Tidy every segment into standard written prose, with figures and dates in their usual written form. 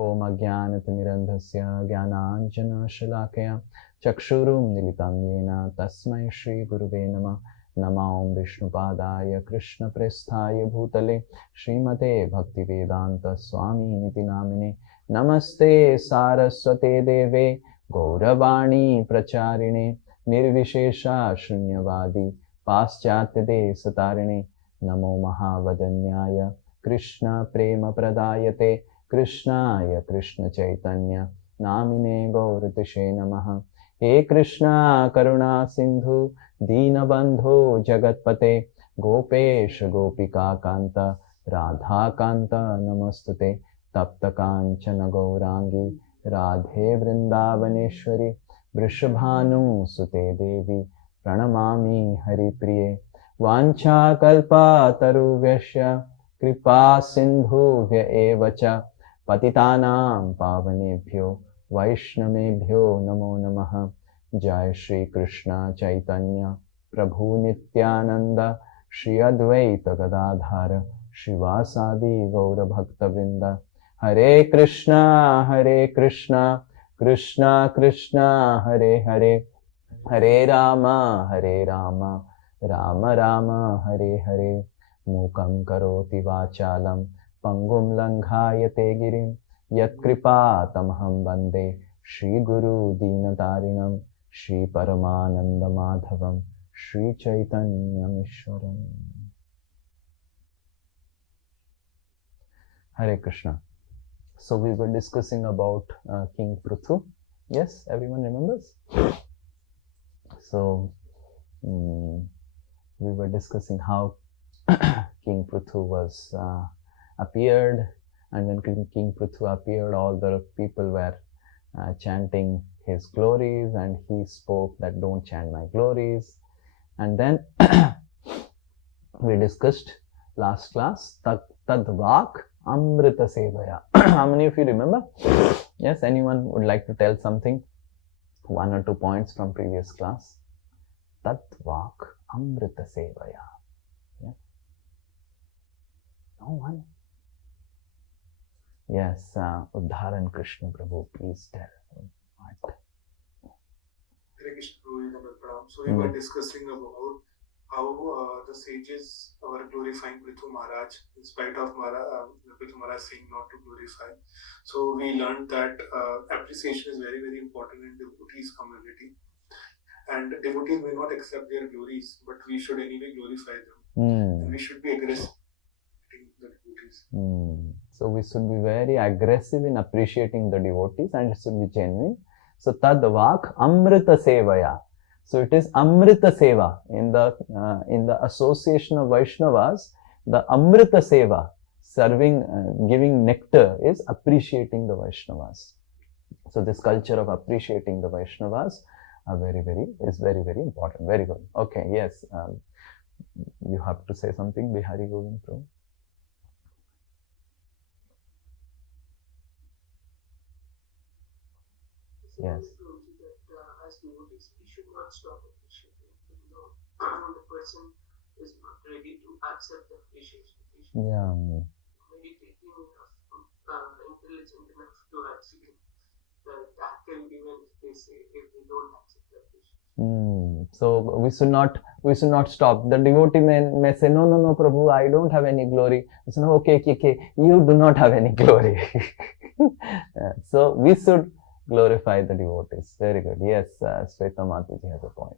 Om Ajnanatimirandhasya Jnananjana Shalakaya Chakshurum Militam Yena Tasmai Shri Guruve Namah. Nama Om Vishnupadaya Krishna Presthaya Bhutale Srimate Bhaktivedanta Swami Niti Namine Namaste Saraswate Deve Gauravani Pracharine Nirvishesha Shunyavadi Paschatya Satarine Namo Mahavadanyaya Krishna Prema Pradayate Krishnaya Krishna Chaitanya Namine Gauratishe Namaha. He Krishna Karuna Sindhu Deenabandho Jagatpate Gopesh Gopika Kanta Radha Kanta Namastute Tapta Kanchana Gaurangi Radhe Vrindavaneshwari Vrishabhanu Sute Devi Pranamami Hari Priye Vancha Kalpa Taruvesha Kripa Sindhu Evacha Patitanam Pavanebhyo Vaishnamebhyo Namo Namaha. Jai Shri Krishna Chaitanya Prabhu Nityananda Shri Advaita Gadadhara Shivasadi Gaura Bhakta Vrinda. Hare Krishna Krishna Krishna Hare Hare Hare Rama Rama Rama Hare Hare. Mukam karoti vachalam pangum langhayate girim yat kripa tamaham bande Shri Guru Deenatarinam Shri Paramananda Madhavam Shri Chaitanya Mishwaram. Hare Krishna. So we were discussing about King Prithu. Yes, everyone remembers? So we were discussing how King Prithu was appeared, and when King Prithu appeared, all the people were chanting his glories, and he spoke that don't chant my glories. And then we discussed last class Tadvak Amrita Sevaya. How many of you remember? Yes, anyone would like to tell something? 1 or 2 points from previous class. Tadvak Amrita Sevaya. Yeah. No one? Yes, Uddharan Krishna Prabhu, please tell. Hare Krishna Prabhu. So we were discussing about how the sages were glorifying Prithu Maharaj in spite of Prithu Maharaj saying not to glorify. So we learned that appreciation is very, very important in devotees community. And devotees may not accept their glories, but we should anyway glorify them. And we should be aggressive in the devotees. So we should be very aggressive in appreciating the devotees, and it should be genuine. So Tadvak Amrita Sevaya. So it is Amrita Seva. In the association of Vaishnavas, the Amrita Seva, serving, giving nectar, is appreciating the Vaishnavas. So this culture of appreciating the Vaishnavas is very, very important. Very good. Okay, yes. You have to say something, Bihari Govind Prabhu. Yes. As devotees, we should not stop appreciating. The person is not ready to accept the appreciation. Yeah. Meditating enough, intelligent enough to actually tackle even if they say if they don't accept the appreciation. So we should not stop. The devotee may say, no, Prabhu, I don't have any glory. We say, no, okay, you do not have any glory. So we should glorify the devotees. Very good. Yes, Sweta Mataji has a point.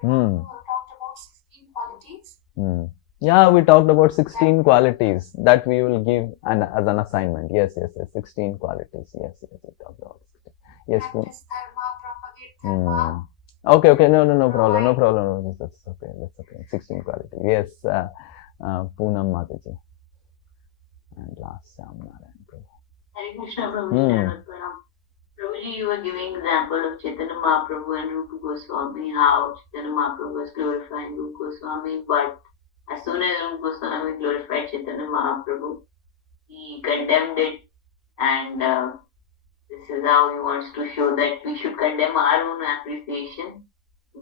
Talked about 16 qualities. Yeah, we talked about 16 qualities that we will give as an assignment. Yes, 16 qualities. Yes, we talked about 16. Yes. Practice dharma, propagate dharma. Okay, no problem. That's okay. 16 qualities. Yes, Poonam Mataji. And last, Samnarayan Prabhu. Hare Krishna Prabhu. Prabhuji, you were giving example of Chaitanya Mahaprabhu and Rupa Goswami, how Chaitanya Mahaprabhu was glorifying Rupa Goswami, but as soon as Rupa Goswami glorified Chaitanya Mahaprabhu, he condemned it, and this is how he wants to show that we should condemn our own appreciation,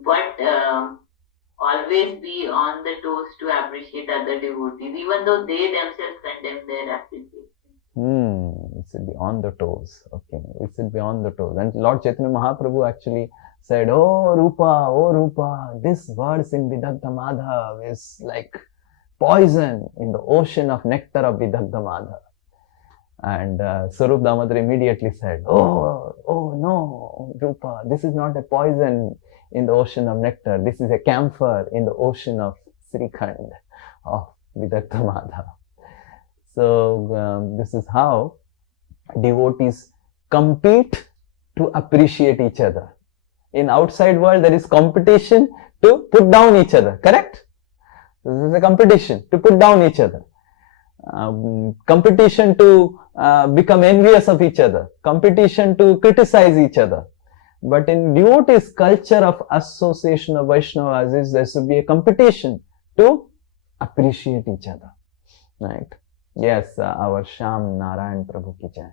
but always be on the toes to appreciate other devotees, even though they themselves condemn their appreciation. It should be on the toes. Okay, it should be on the toes. And Lord Chaitanya Mahaprabhu actually said, oh Rupa, this verse in Vidagdha Madhav is like poison in the ocean of nectar of Vidagdha Madhav. And Sarup Damodar immediately said, oh no, Rupa, this is not a poison in the ocean of nectar. This is a camphor in the ocean of Srikhand of Vidagdha Madhav. So this is how devotees compete to appreciate each other. In outside world, there is competition to put down each other, correct? This is a competition to put down each other. Competition to become envious of each other. Competition to criticize each other. But in devotees' culture of association of Vaishnavas, there should be a competition to appreciate each other. Right? Yes, our Sham Narayan Prabhu ki jai.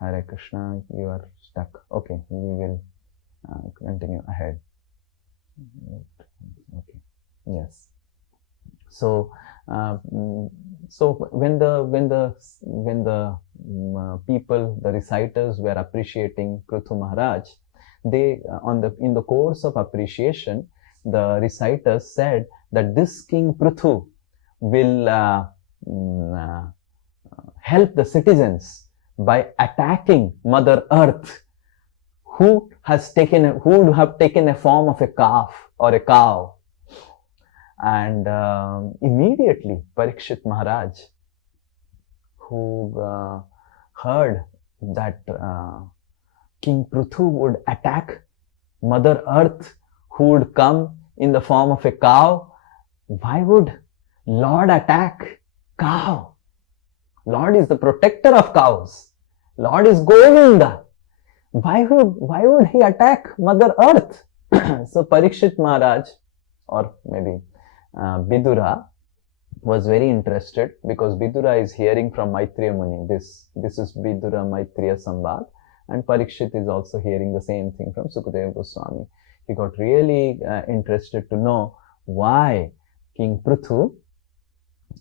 Hare Krishna, you are stuck. Okay, we will continue ahead. Okay, yes. So, when the people, the reciters were appreciating Prithu Maharaj, they in the course of appreciation, the reciters said that this King Prithu will help the citizens by attacking Mother Earth, who would have taken a form of a calf or a cow. And immediately Parikshit Maharaj, who heard that King Prithu would attack Mother Earth, who would come in the form of a cow, why would Lord attack cow? Lord is the protector of cows. Lord is Govinda. Why would he attack Mother Earth? So Parikshit Maharaj, or maybe Vidura, was very interested, because Vidura is hearing from Maitreya Muni. This is Vidura Maitreya Samvad, and Parikshit is also hearing the same thing from Sukadeva Goswami. He got really interested to know why King Prithu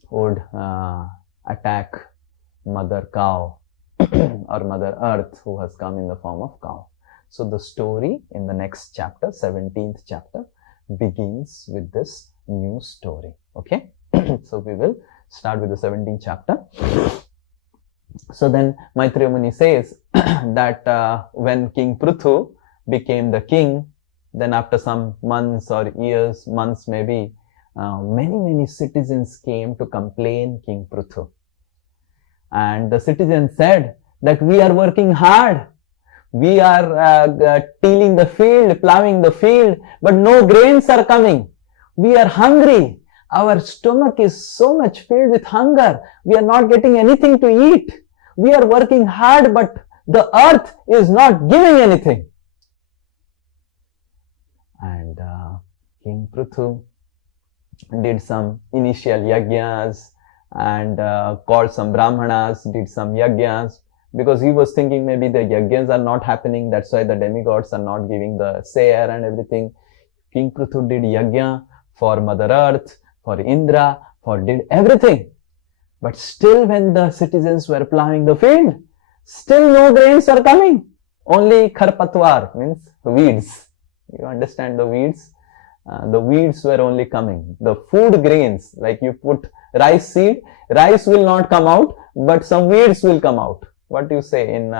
would attack Mother Cow or Mother Earth, who has come in the form of cow. So the story in the next chapter, 17th chapter, begins with this new story. Okay, so we will start with the 17th chapter. So then Maitreya Muni says that when King Prithu became the king, then after some months or years, months maybe, many citizens came to complain King Prithu. And the citizens said that we are working hard. We are tilling the field, plowing the field, but no grains are coming. We are hungry. Our stomach is so much filled with hunger. We are not getting anything to eat. We are working hard, but the earth is not giving anything. And King Prithu did some initial yajnas and called some brahmanas, did some yajnas, because he was thinking maybe the yajnas are not happening, that's why the demigods are not giving the seer and everything. King Prithu did yajna for Mother Earth, for Indra, did everything. But still when the citizens were plowing the field, still no grains are coming. Only kharpatwar, means weeds. You understand the weeds? The weeds were only coming. The food grains, like you put rice seed, rice will not come out, but some weeds will come out. What do you say in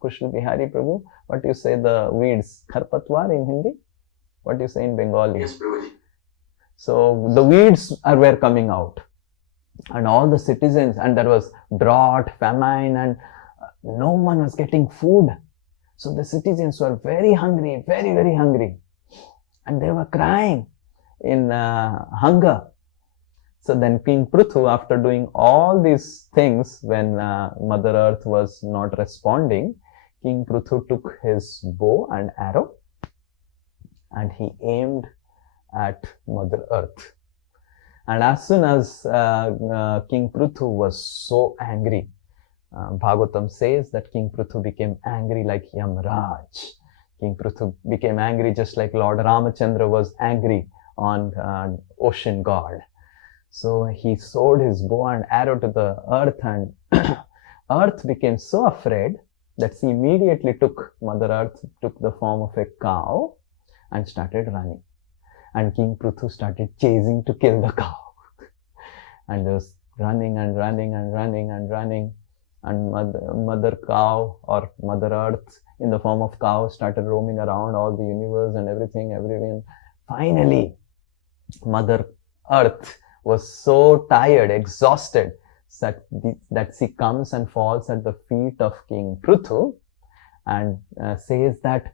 Kushal Bihari Prabhu? What do you say the weeds? Kharpatwar in Hindi? What do you say in Bengali? Yes, Prabhuji. So the weeds were coming out. And all the citizens, and there was drought, famine, and no one was getting food. So the citizens were very hungry, very hungry. And they were crying in hunger. So then King Prithu, after doing all these things, when Mother Earth was not responding, King Prithu took his bow and arrow and he aimed at Mother Earth. And as soon as King Prithu was so angry, Bhagavatam says that King Prithu became angry like Yamraj. King Prithu became angry just like Lord Ramachandra was angry on ocean god. So he soared his bow and arrow to the earth, and earth became so afraid that she immediately Mother Earth took the form of a cow and started running. And King Prithu started chasing to kill the cow. And he was running and running and running and running. And Mother Cow or Mother Earth in the form of cow started roaming around all the universe and everything, everyone. Finally, Mother Earth was so tired, exhausted, that she comes and falls at the feet of King Prithu and says that,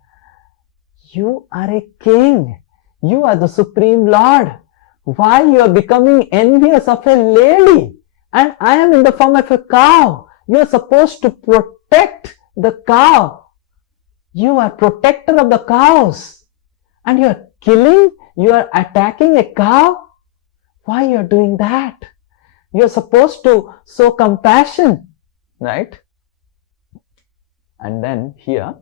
you are a king, you are the Supreme Lord. Why you are becoming envious of a lady? And I am in the form of a cow. You are supposed to protect the cow. You are protector of the cows. And you are you are attacking a cow. Why you are doing that? You are supposed to show compassion, right? And then here,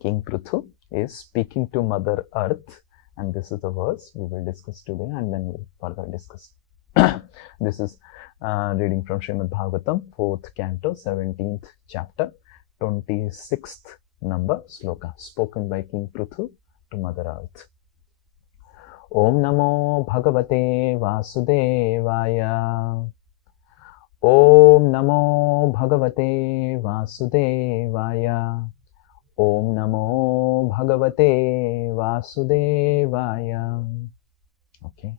King Prithu is speaking to Mother Earth, and this is the verse we will discuss today, and then we'll further discuss. This is reading from Srimad Bhagavatam, 4th canto, 17th chapter, 26th number sloka, spoken by King Prithu to Mother Earth. Om Namo Bhagavate Vasudevaya. Om Namo Bhagavate Vasudevaya. Om Namo Bhagavate Vasudevaya. Okay.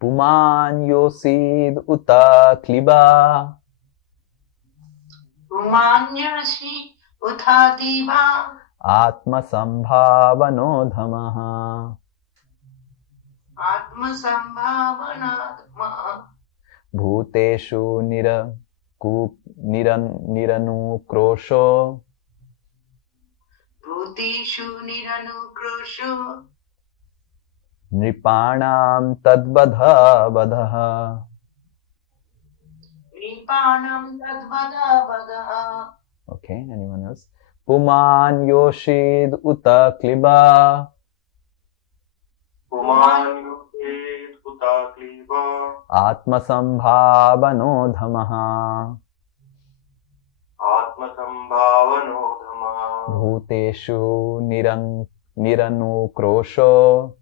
Puman Yosid Uta Kliba. Puman Yosid Uta Kliba. Atma Sambhavano Dhamaha. Atma Sambhavano Dhamaha. Bhuteshu Niranu Krosho. Bhuteshu Niranu Krosho. Nripanam Tadvadha Vadha. Nripanam Tadvadha Vadha. Okay, anyone else? Puman Yoshid Uta Kliba. Puman Yoshid Uta Kliba. Atma Sambhavano Dhamaha. Atma Sambhavano Dhamaha. Bhuteshu Niranu Krosho.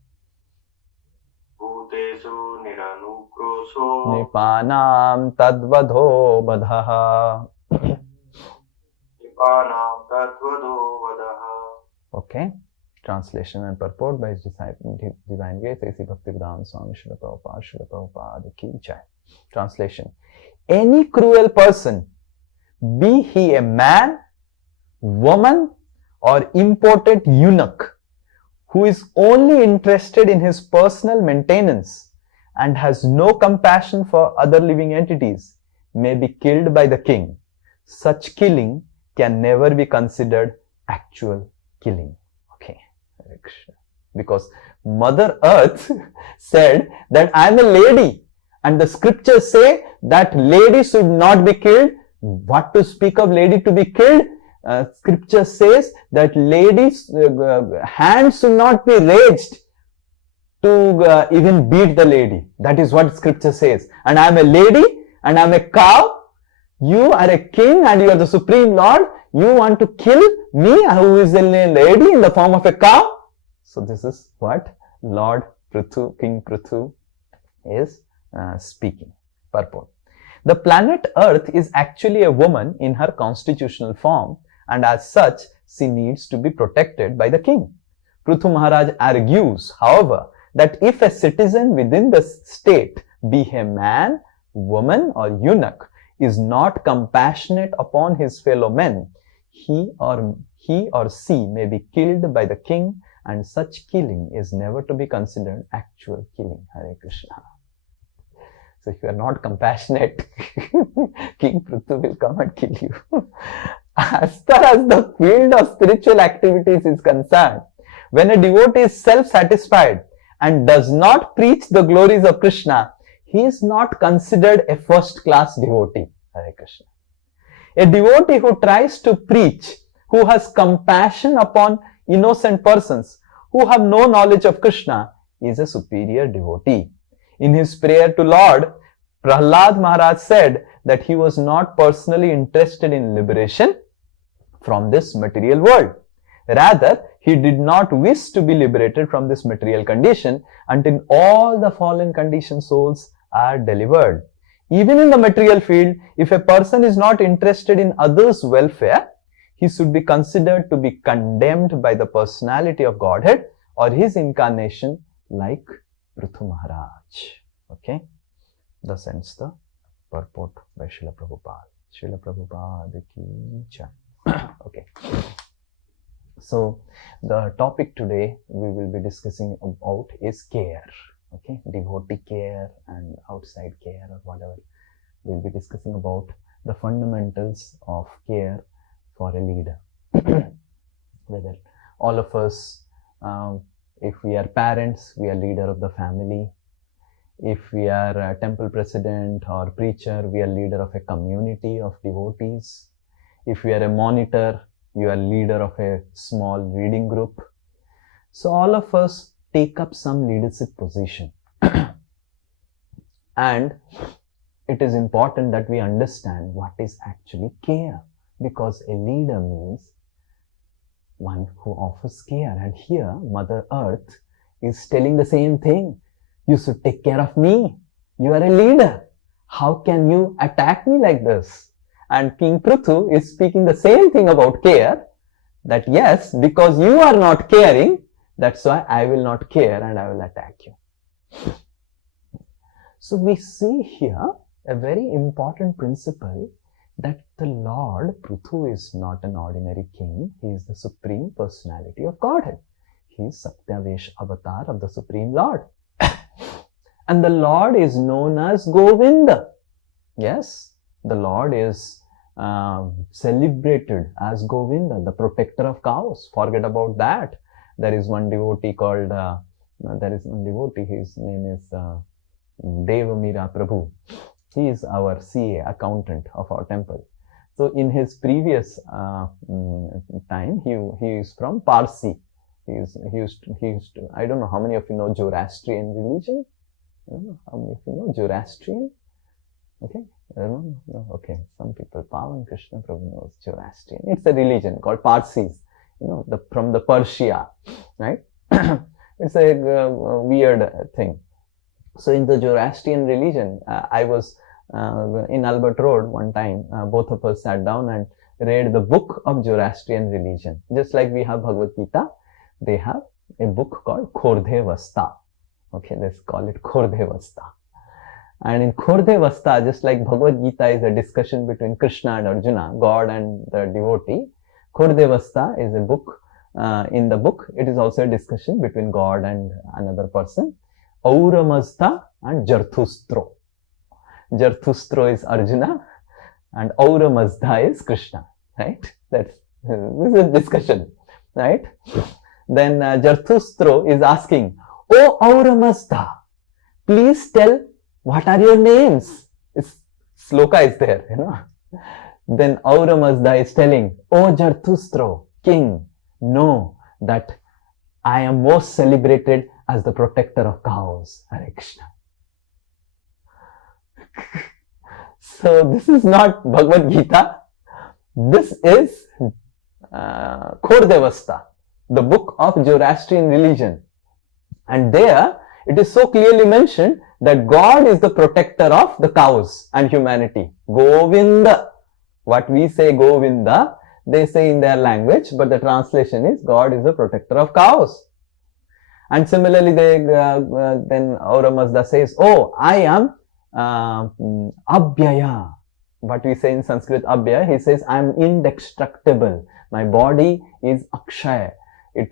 Bhuteshu Niranu Krosho. Nipanam Tadvadho Badhaha. Nipanam Tadvadho Vadaha. Okay. Translation and purport by His disciple, Divine Grace, A.C. Bhaktivedanta Swami Srila Prabhupada Ki Jai. Translation. Any cruel person, be he a man, woman, or imported eunuch, who is only interested in his personal maintenance and has no compassion for other living entities, may be killed by the king. Such killing can never be considered actual killing. Okay. Because Mother Earth said that I am a lady, and the scriptures say that lady should not be killed. What to speak of lady to be killed? Scripture says that ladies' hands should not be raised to even beat the lady. That is what scripture says. And I am a lady and I am a cow. You are a king and you are the Supreme Lord. You want to kill me, who is a lady in the form of a cow? So this is what Lord Prithu, King Prithu is speaking. Purport. The planet Earth is actually a woman in her constitutional form, and as such, she needs to be protected by the king. Prithu Maharaj argues, however, that if a citizen within the state, be he man, woman, or eunuch, is not compassionate upon his fellow men, he or she may be killed by the king, and such killing is never to be considered actual killing. Hare Krishna. So if you are not compassionate, King Prithu will come and kill you. As far as the field of spiritual activities is concerned, when a devotee is self-satisfied and does not preach the glories of Krishna, he is not considered a first-class devotee. Hare Krishna. A devotee who tries to preach, who has compassion upon innocent persons who have no knowledge of Krishna, is a superior devotee. In his prayer to Lord, Prahlad Maharaj said that he was not personally interested in liberation from this material world. Rather, he did not wish to be liberated from this material condition until all the fallen conditioned souls are delivered. Even in the material field, if a person is not interested in others' welfare, he should be considered to be condemned by the personality of Godhead or his incarnation like Prithu Maharaj. Okay? Thus ends the purport by Srila Prabhupada. Srila Prabhupada ki jai. Okay. So, the topic today we will be discussing about is care. Okay, devotee care and outside care or whatever. We'll be discussing about the fundamentals of care for a leader. Whether all of us, if we are parents, we are leader of the family. If we are a temple president or preacher, we are leader of a community of devotees. If we are a monitor, you are leader of a small reading group. So all of us take up some leadership position. And it is important that we understand what is actually care, because a leader means one who offers care. And here Mother Earth is telling the same thing. You should take care of me. You are a leader. How can you attack me like this? And King Prithu is speaking the same thing about care, that yes, because you are not caring, that's why I will not care and I will attack you. So we see here a very important principle, that the Lord Prithu is not an ordinary king. He is the Supreme Personality of Godhead. He is Satyavesh Avatar of the Supreme Lord. And the Lord is known as Govinda. Yes, the Lord is celebrated as Govinda, the protector of cows. Forget about that. There is one devotee called, his name is Devamira Prabhu. He is our CA, accountant of our temple. So in his previous time, he is from Parsi. He used to, I don't know how many of you know Zoroastrian religion? I don't know how many of you know Zoroastrian? Okay, I don't know. Okay, some people, Pavan Krishna Prabhu knows Zoroastrian. It's a religion called Parsis, from the Persia, right? It's a weird thing. So in the Zoroastrian religion, I was in Albert Road one time, both of us sat down and read the book of Zoroastrian religion. Just like we have Bhagavad Gita, they have a book called Khordhe Vasta. Okay, let's call it Khordhe Vasta. And in Khordhe Vasta, just like Bhagavad Gita is a discussion between Krishna and Arjuna, God and the devotee, Khordhe Vasta is a book. In the book, it is also a discussion between God and another person. Auramazda and Jarthustro. Jarthustro is Arjuna and Auramazda is Krishna, right? This is a discussion, right? Then Jarthustro is asking, "Oh Auramazda, please tell what are your names?" Sloka is there, Then Auramazda is telling, "Oh Jarthustro, king, know that I am most celebrated as the protector of cows." Hare Krishna. So this is not Bhagavad Gita. This is Khordevasta, the book of Zoroastrian religion. And there it is so clearly mentioned that God is the protector of the cows and humanity. Govinda. What we say Govinda, they say in their language, but the translation is God is the protector of cows. And similarly, then Auramazda says, "Oh, I am Abhyaya." What we say in Sanskrit, Abhyaya, he says, "I am indestructible. My body is Akshaya. It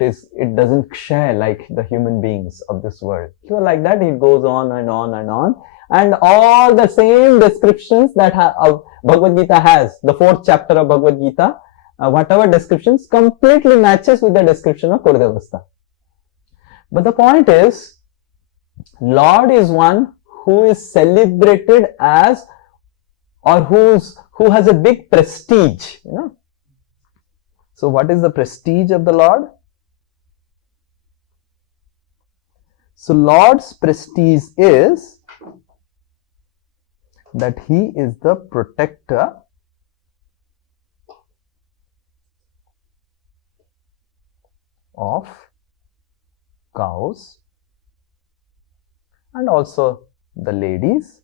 doesn't kshay like the human beings of this world." So like that, it goes on and on and on. And all the same descriptions that Bhagavad Gita has, the 4th chapter of Bhagavad Gita, whatever descriptions completely matches with the description of Khordevasta. But the point is, Lord is one who is celebrated as or who has a big prestige, you know. So what is the prestige of the Lord? So Lord's prestige is that He is the protector of cows and also the ladies.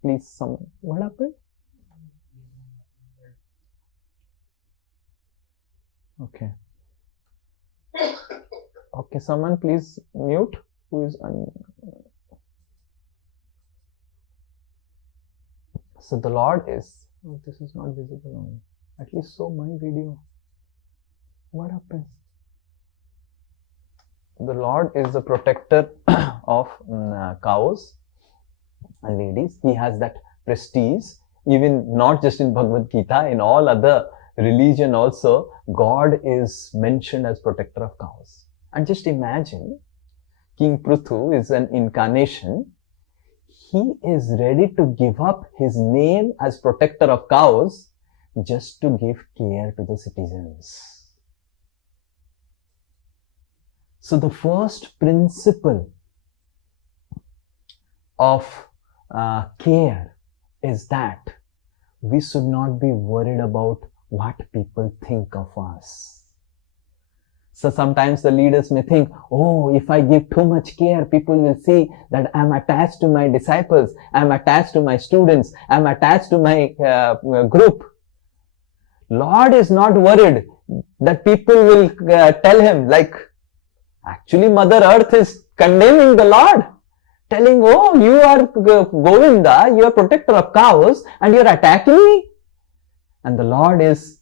Please, what happened? Okay. Okay, someone please mute who is So the Lord is, oh, this is not visible only. At least show my video. What happens? The Lord is the protector of cows and ladies. He has that prestige. Even not just in Bhagavad Gita, in all other religion also, God is mentioned as protector of cows. And just imagine, King Prithu is an incarnation. He is ready to give up his name as protector of cows just to give care to the citizens. So the first principle of care is that we should not be worried about what people think of us. So sometimes the leaders may think, oh, if I give too much care, people will see that I'm attached to my disciples, I'm attached to my students, I'm attached to my group. Lord is not worried that people will tell him, like, actually Mother Earth is condemning the Lord, telling, oh, you are Govinda, you are protector of cows and you are attacking me. And the Lord is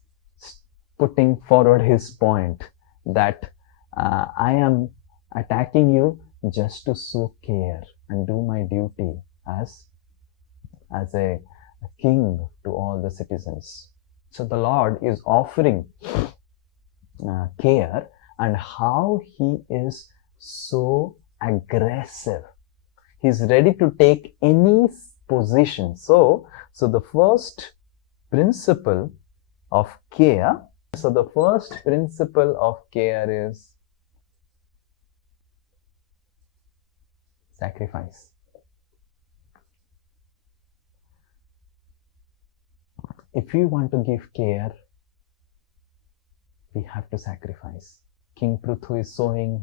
putting forward his point that I am attacking you just to show care and do my duty as a king to all the citizens. So the Lord is offering care, and how he is so aggressive. He's ready to take any position. So the first principle of care, is sacrifice. If we want to give care, we have to sacrifice. King Prithu is showing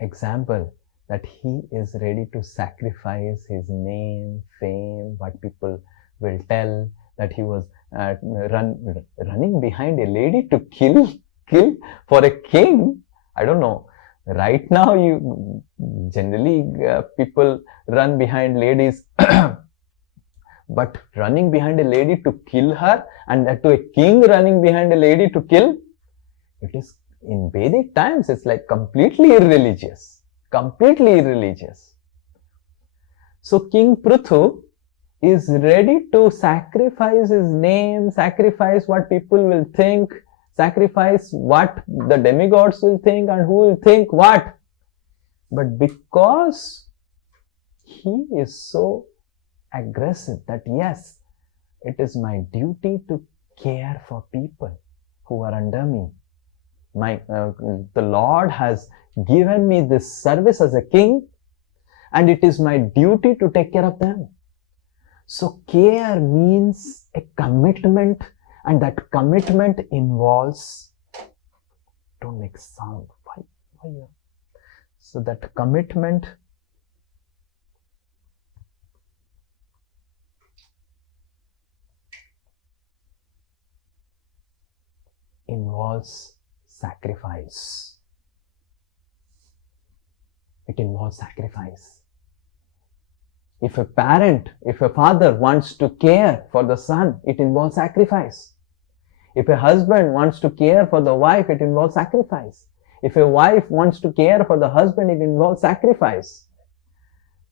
example that he is ready to sacrifice his name, fame, what people will tell, that he was running behind a lady to kill for a king. I don't know. Right now, you generally people run behind ladies, but running behind a lady to kill her, and that to a king running behind a lady to kill, it is in Vedic times. It's like completely irreligious. So King Prithu is ready to sacrifice his name, sacrifice what people will think, sacrifice what the demigods will think and who will think what. But because he is so aggressive that yes, it is my duty to care for people who are under me. The Lord has given me this service as a king, and it is my duty to take care of them. So care means a commitment, and that commitment involves, don't make sound, why? So that commitment involves sacrifice. It involves sacrifice. If a father wants to care for the son, it involves sacrifice. If a husband wants to care for the wife, it involves sacrifice. If a wife wants to care for the husband, it involves sacrifice.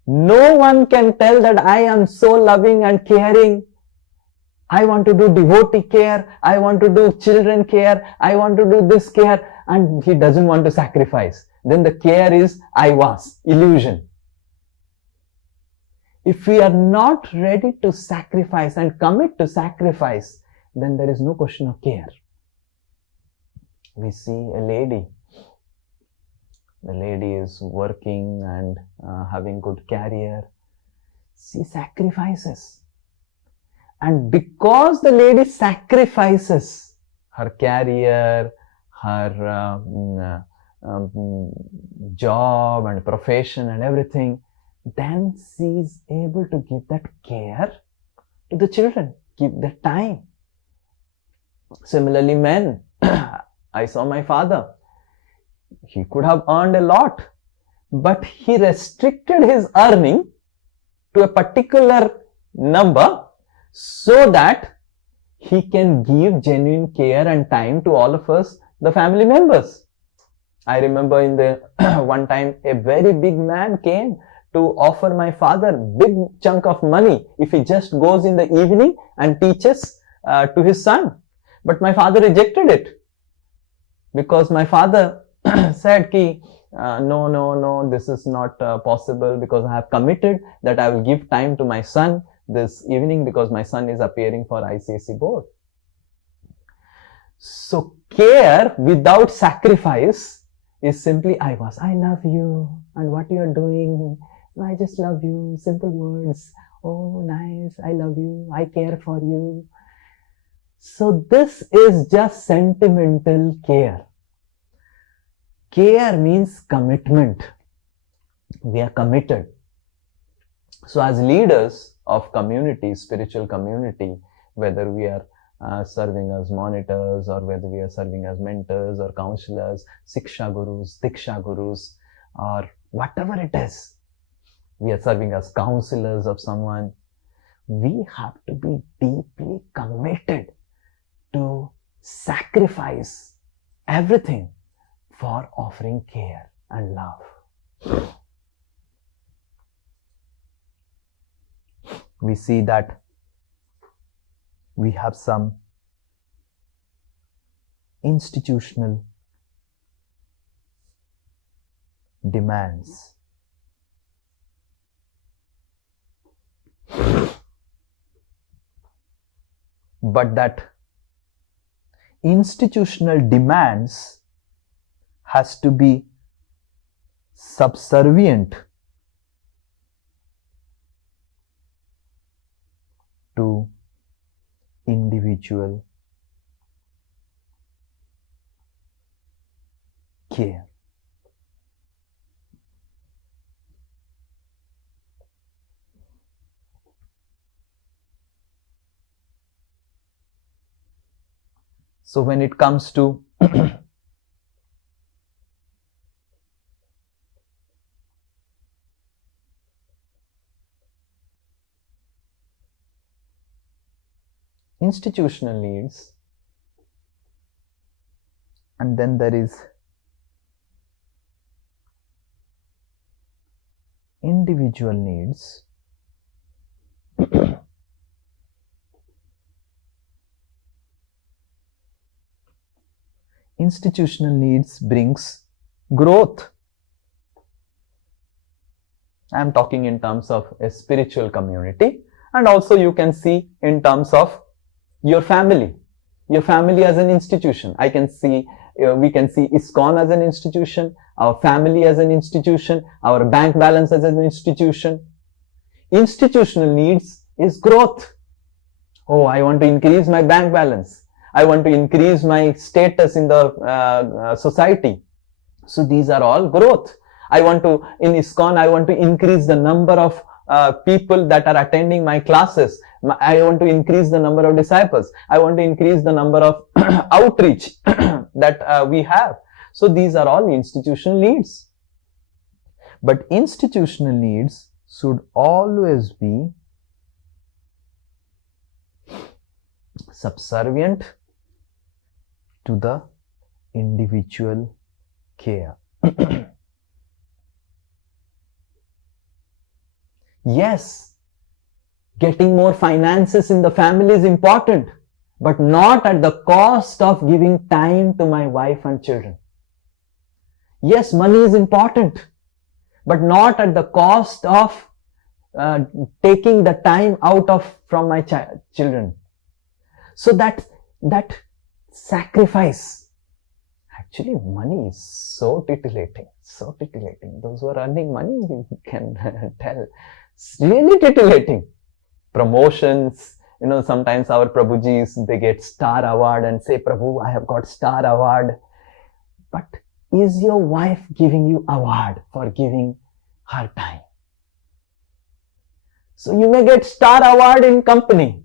No one can tell that I am so loving and caring. I want to do devotee care. I want to do children care. I want to do this care. And he doesn't want to sacrifice. Then the care is illusion. If we are not ready to sacrifice and commit to sacrifice, then there is no question of care. We see a lady. The lady is working and having good career. She sacrifices. And because the lady sacrifices her career, her job and profession and everything, then she is able to give that care to the children, give the time. Similarly, men, I saw my father. He could have earned a lot, but he restricted his earning to a particular number so that he can give genuine care and time to all of us, the family members. I remember in the one time a very big man came to offer my father big chunk of money if he just goes in the evening and teaches to his son. But my father rejected it because my father said ki, no, this is not possible because I have committed that I will give time to my son this evening because my son is appearing for ICSE board. So care without sacrifice is simply I love you and what you are doing, I just love you, simple words, oh nice, I love you, I care for you. So this is just sentimental care. Care means commitment. We are committed. So as leaders of community, spiritual community, whether we are serving as monitors or whether we are serving as mentors or counselors, Siksha Gurus, Diksha Gurus, or whatever it is, we are serving as counselors of someone, we have to be deeply committed to sacrifice everything for offering care and love. We see that we have some institutional demands. But that institutional demands has to be subservient to individual care. So when it comes to institutional needs, and then there is individual needs. Institutional needs brings growth. I am talking in terms of a spiritual community, and also you can see in terms of your family as an institution. We can see ISKCON as an institution, our family as an institution, our bank balance as an institution. Institutional needs is growth. Oh, I want to increase my bank balance. I want to increase my status in the society. So these are all growth. In ISKCON, I want to increase the number of people that are attending my classes. I want to increase the number of disciples. I want to increase the number of outreach that we have. So these are all institutional needs. But institutional needs should always be subservient to the individual care. Yes, getting more finances in the family is important, but not at the cost of giving time to my wife and children. Yes, money is important, but not at the cost of taking the time out from my children. So that sacrifice, actually money is so titillating. Those who are earning money can tell, it's really titillating. Promotions, sometimes our Prabhujis, they get star award and say, Prabhu, I have got star award. But is your wife giving you award for giving her time? So you may get star award in company,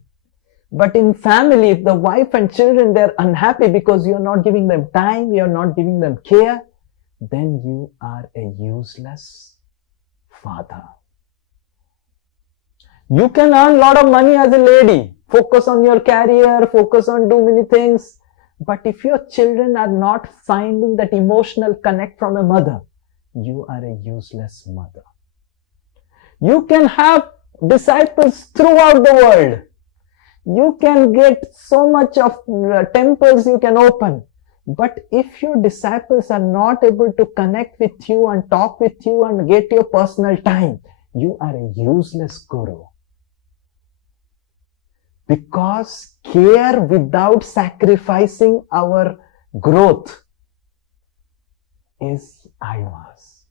but in family, if the wife and children, they're unhappy because you're not giving them time, you're not giving them care, then you are a useless father. You can earn a lot of money as a lady, focus on your career, focus on do many things. But if your children are not finding that emotional connect from a mother, you are a useless mother. You can have disciples throughout the world. You can get so much of temples you can open. But if your disciples are not able to connect with you and talk with you and get your personal time, you are a useless guru. Because care without sacrificing our growth is ayvas.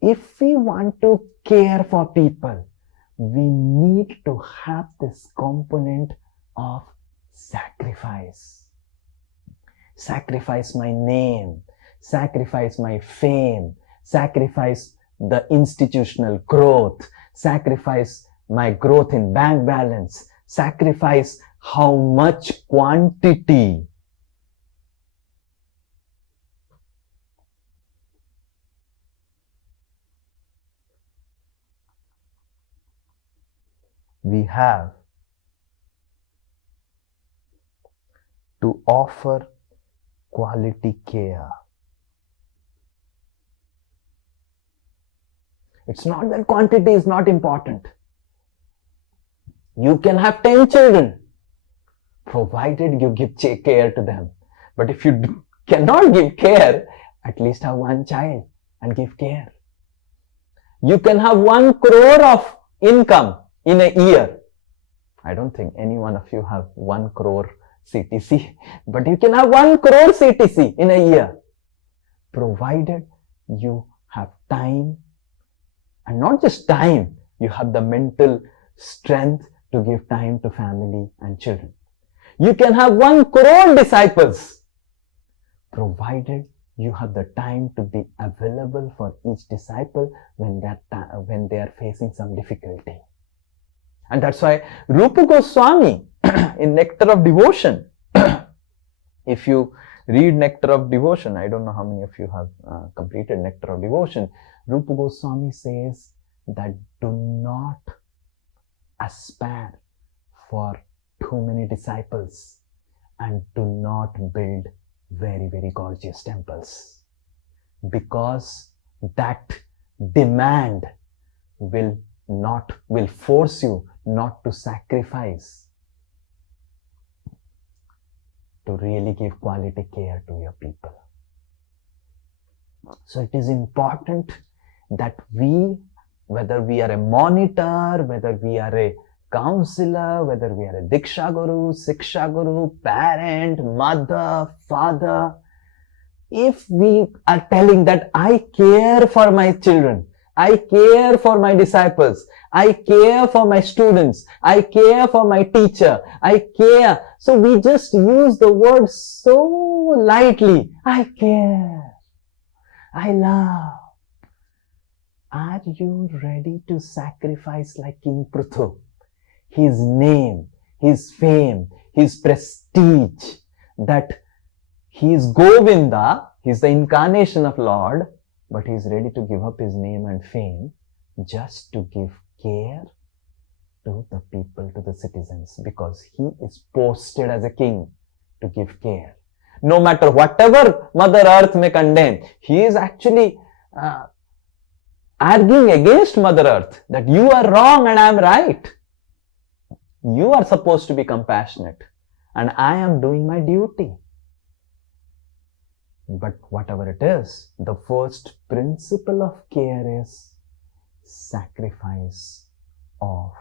If we want to care for people, we need to have this component of sacrifice. Sacrifice my name, sacrifice my fame, sacrifice the institutional growth, sacrifice my growth in bank balance, sacrifice how much quantity. We have to offer quality care. It's not that quantity is not important. You can have 10 children, provided you give care to them. But if you cannot give care, at least have one child and give care. You can have 1 crore of income in a year. I don't think any one of you have 1 crore CTC, but you can have 1 crore CTC in a year, provided you have time, and not just time, you have the mental strength to give time to family and children. You can have 1 crore disciples, provided you have the time to be available for each disciple when they are facing some difficulty. And that's why Rupa Goswami in Nectar of Devotion, if you read Nectar of Devotion, I don't know how many of you have completed Nectar of Devotion, Rupa Goswami says that do not aspire for too many disciples and do not build very, very gorgeous temples, because that demand will force you not to sacrifice to really give quality care to your people. So it is important that we, whether we are a monitor, whether we are a counselor, whether we are a Diksha Guru, Siksha Guru, parent, mother, father, if we are telling that I care for my children, I care for my disciples, I care for my students, I care for my teacher, I care. So we just use the word so lightly. I care. I love. Are you ready to sacrifice like King Prithu? His name, his fame, his prestige, that he is Govinda, he is the incarnation of Lord, but he is ready to give up his name and fame just to give care to the people, to the citizens, because he is posted as a king to give care. No matter whatever Mother Earth may condemn, he is actually arguing against Mother Earth that you are wrong and I am right. You are supposed to be compassionate and I am doing my duty. But whatever it is, the first principle of care is sacrifice of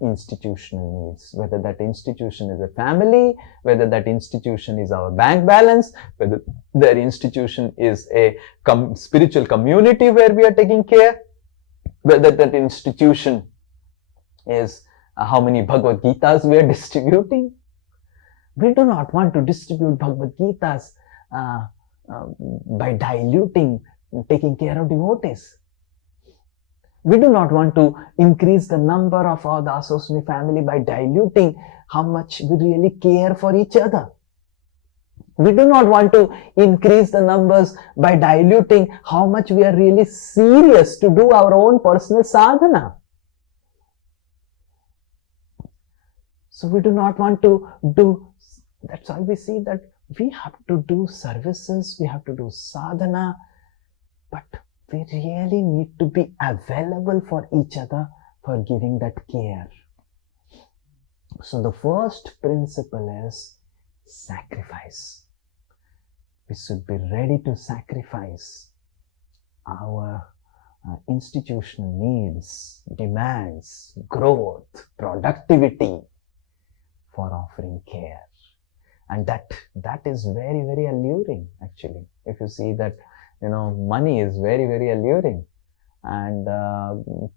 institutional needs, whether that institution is a family, whether that institution is our bank balance, whether that institution is a spiritual community where we are taking care, whether that institution is how many Bhagavad Gitas we are distributing. We do not want to distribute Bhagavad Gitas by diluting taking care of devotees. We do not want to increase the number of our Dasosmi family by diluting how much we really care for each other. We do not want to increase the numbers by diluting how much we are really serious to do our own personal sadhana. So we do not want to do, that's why we see that we have to do services, we have to do sadhana, but we really need to be available for each other for giving that care. So the first principle is sacrifice. We should be ready to sacrifice our institutional needs, demands, growth, productivity for offering care. And that is very, very alluring actually. If you see that, money is very, very alluring, and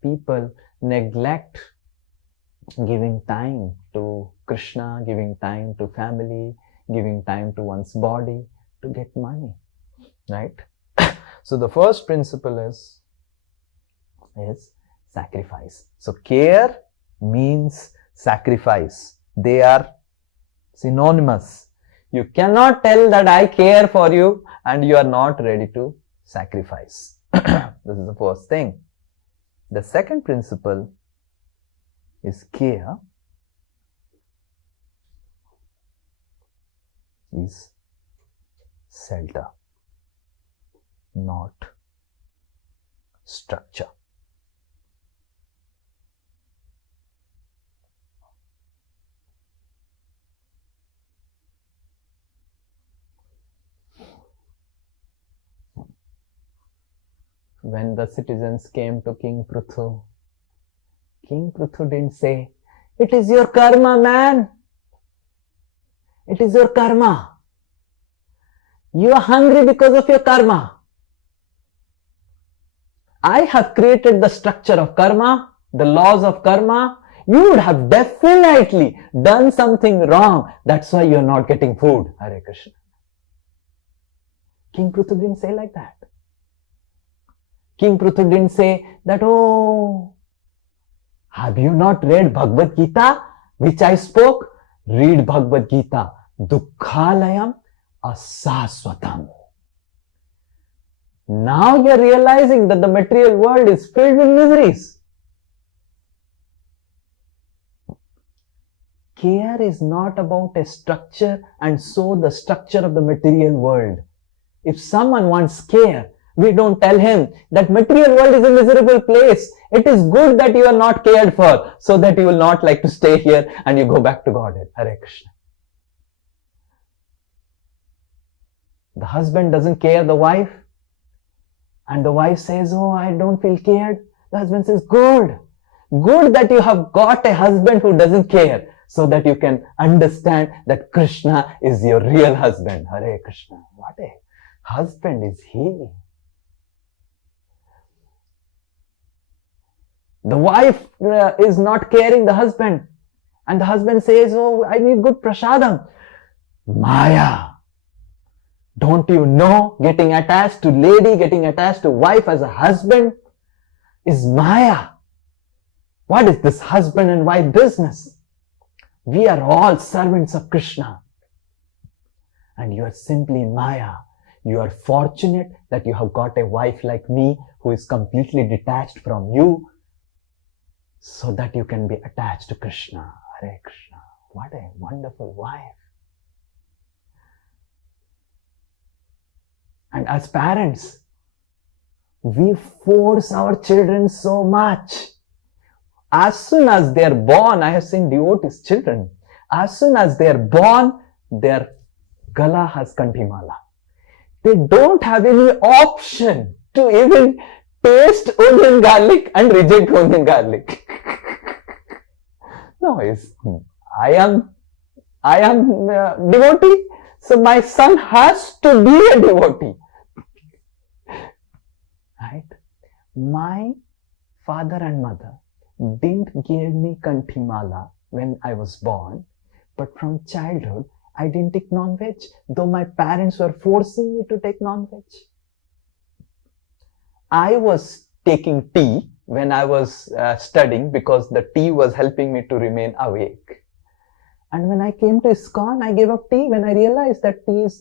people neglect giving time to Krishna, giving time to family, giving time to one's body to get money, right? So the first principle is sacrifice. So care means sacrifice. They are synonymous. You cannot tell that I care for you and you are not ready to sacrifice. This is the first thing. The second principle is care is shelter, not structure. When the citizens came to King Prithu didn't say, "It is your karma, man. It is your karma. You are hungry because of your karma. I have created the structure of karma, the laws of karma. You would have definitely done something wrong. That's why you are not getting food." Hare Krishna. King Prithu didn't say like that. King Prithu didn't say that, "Oh, have you not read Bhagavad Gita, which I spoke? Read Bhagavad Gita. Dukkhalayam asaswatam." Now you are realizing that the material world is filled with miseries. Care is not about a structure and so the structure of the material world. If someone wants care, we don't tell him that material world is a miserable place. It is good that you are not cared for, so that you will not like to stay here and you go back to Godhead. Hare Krishna. The husband doesn't care the wife, and the wife says, "Oh, I don't feel cared." The husband says, "Good. Good that you have got a husband who doesn't care, so that you can understand that Krishna is your real husband." Hare Krishna. What a husband is he. The wife is not caring the husband, and the husband says, "Oh, I need good prasadam." Maya. Don't you know getting attached to lady, getting attached to wife as a husband is Maya. What is this husband and wife business? We are all servants of Krishna. And you are simply in Maya. You are fortunate that you have got a wife like me who is completely detached from you, so that you can be attached to Krishna. Hare Krishna. What a wonderful wife. And as parents, we force our children so much. As soon as they are born, I have seen devotees' children, as soon as they are born, their gala has kantimala. They don't have any option to even taste onion garlic and reject onion garlic. no, I am devotee, so my son has to be a devotee. Right? My father and mother didn't give me kanthimala when I was born, but from childhood I didn't take non-veg, though my parents were forcing me to take non-veg. I was taking tea when I was studying because the tea was helping me to remain awake. And when I came to ISKCON, I gave up tea when I realized that tea is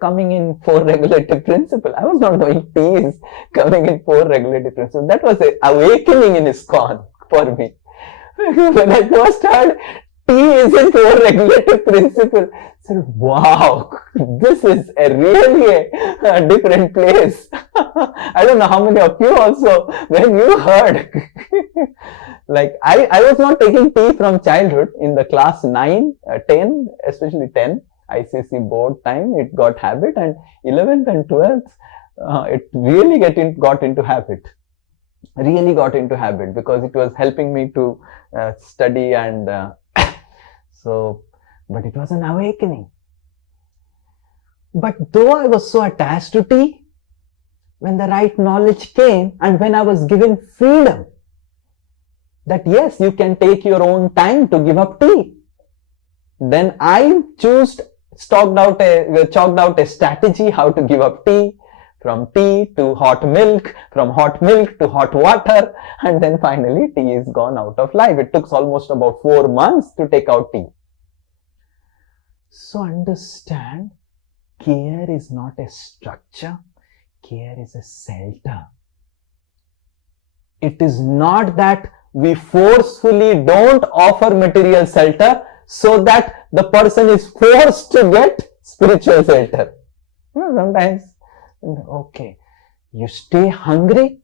coming in 4 regulative principles. I was not knowing tea is coming in 4 regulative principles. That was an awakening in ISKCON for me. When I first heard tea is in 4 regulative principles, I said, wow, this is really a different place. I don't know how many of you also, when you heard, like I was not taking tea from childhood. In the class 9, 10, especially 10, ICSE board time, it got habit, and 11th and 12th, it really got into habit. Really got into habit because it was helping me to study and but it was an awakening. But though I was so attached to tea, when the right knowledge came and when I was given freedom, that yes, you can take your own time to give up tea, then I chalked out a strategy how to give up tea, from tea to hot milk, from hot milk to hot water, and then finally tea is gone out of life. It took almost about 4 months to take out tea. So understand, care is not a structure, care is a shelter. It is not that we forcefully don't offer material shelter so that the person is forced to get spiritual shelter. Sometimes, okay, you stay hungry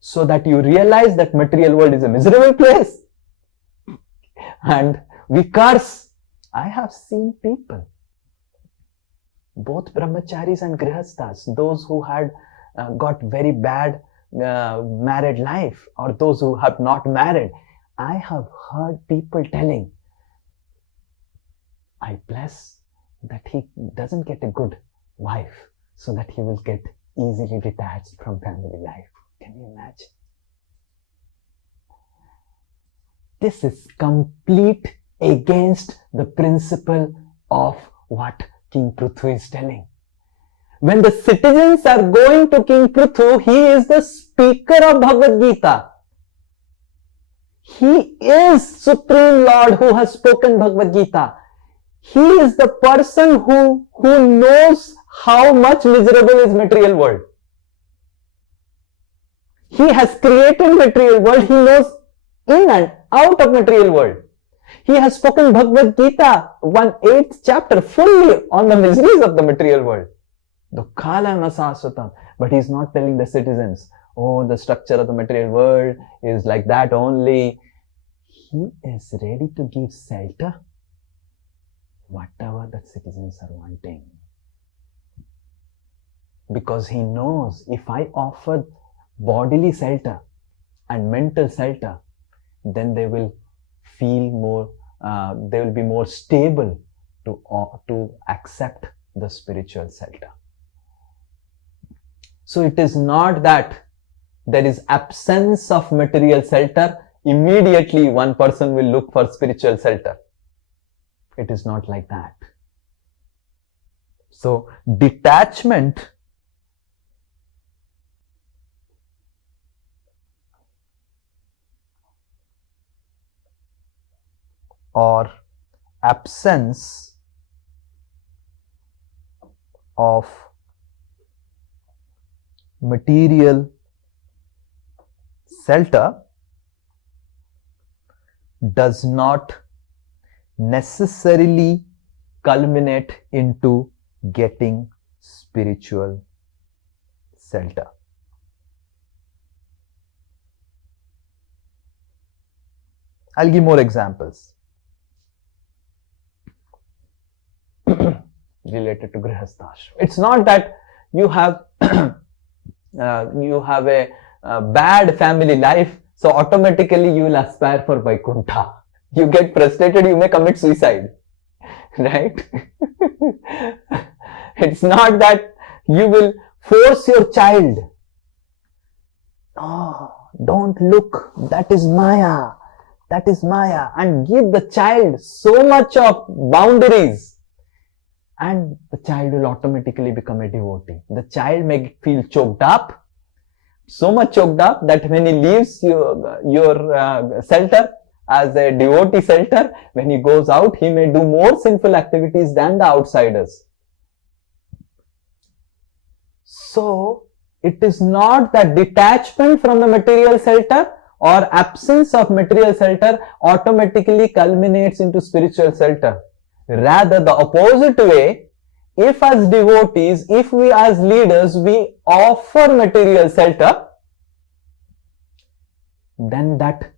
so that you realize that material world is a miserable place. And we curse. I have seen people, both brahmacharis and grihasthas, those who had got very bad married life or those who have not married. I have heard people telling, I bless that he doesn't get a good wife so that he will get easily detached from family life. Can you imagine? This is complete against the principle of what King Prithu is telling. When the citizens are going to King Prithu, he is the speaker of Bhagavad Gita. He is Supreme Lord who has spoken Bhagavad Gita. He is the person who knows how much miserable is material world. He has created material world. He knows in and out of material world. He has spoken Bhagavad Gita, 1/8 chapter, fully on the miseries of the material world. Dukkhalayana sasvatam. But he is not telling the citizens, oh, the structure of the material world is like that only. He is ready to give shelter, whatever the citizens are wanting. Because he knows if I offer bodily shelter and mental shelter, then they will feel more, they will be more stable to accept the spiritual shelter. So it is not that there is absence of material shelter, immediately one person will look for spiritual shelter. It is not like that. So detachment or absence of material shelter does not necessarily culminate into getting spiritual shelter. I'll give more examples related to grihasthashram. It's not that you have a bad family life, so automatically you will aspire for Vaikuntha. You get frustrated, you may commit suicide. Right? It's not that you will force your child. Oh, don't look, that is Maya. That is Maya. And give the child so much of boundaries. And the child will automatically become a devotee. The child may feel choked up, so much choked up that when he leaves your shelter as a devotee shelter, when he goes out, he may do more sinful activities than the outsiders. So, it is not that detachment from the material shelter or absence of material shelter automatically culminates into spiritual shelter. Rather, the opposite way, if as devotees, if we as leaders, we offer material shelter, then that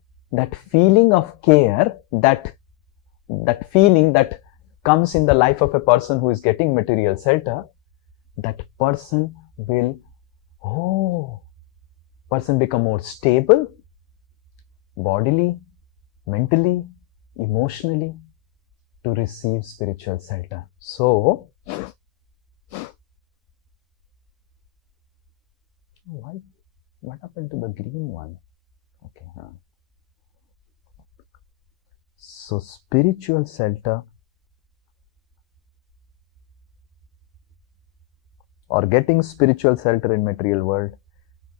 feeling of care, that feeling that comes in the life of a person who is getting material shelter, that person will, person become more stable, bodily, mentally, emotionally, to receive spiritual shelter. So, what happened to the green one? Okay. So, spiritual shelter or getting spiritual shelter in material world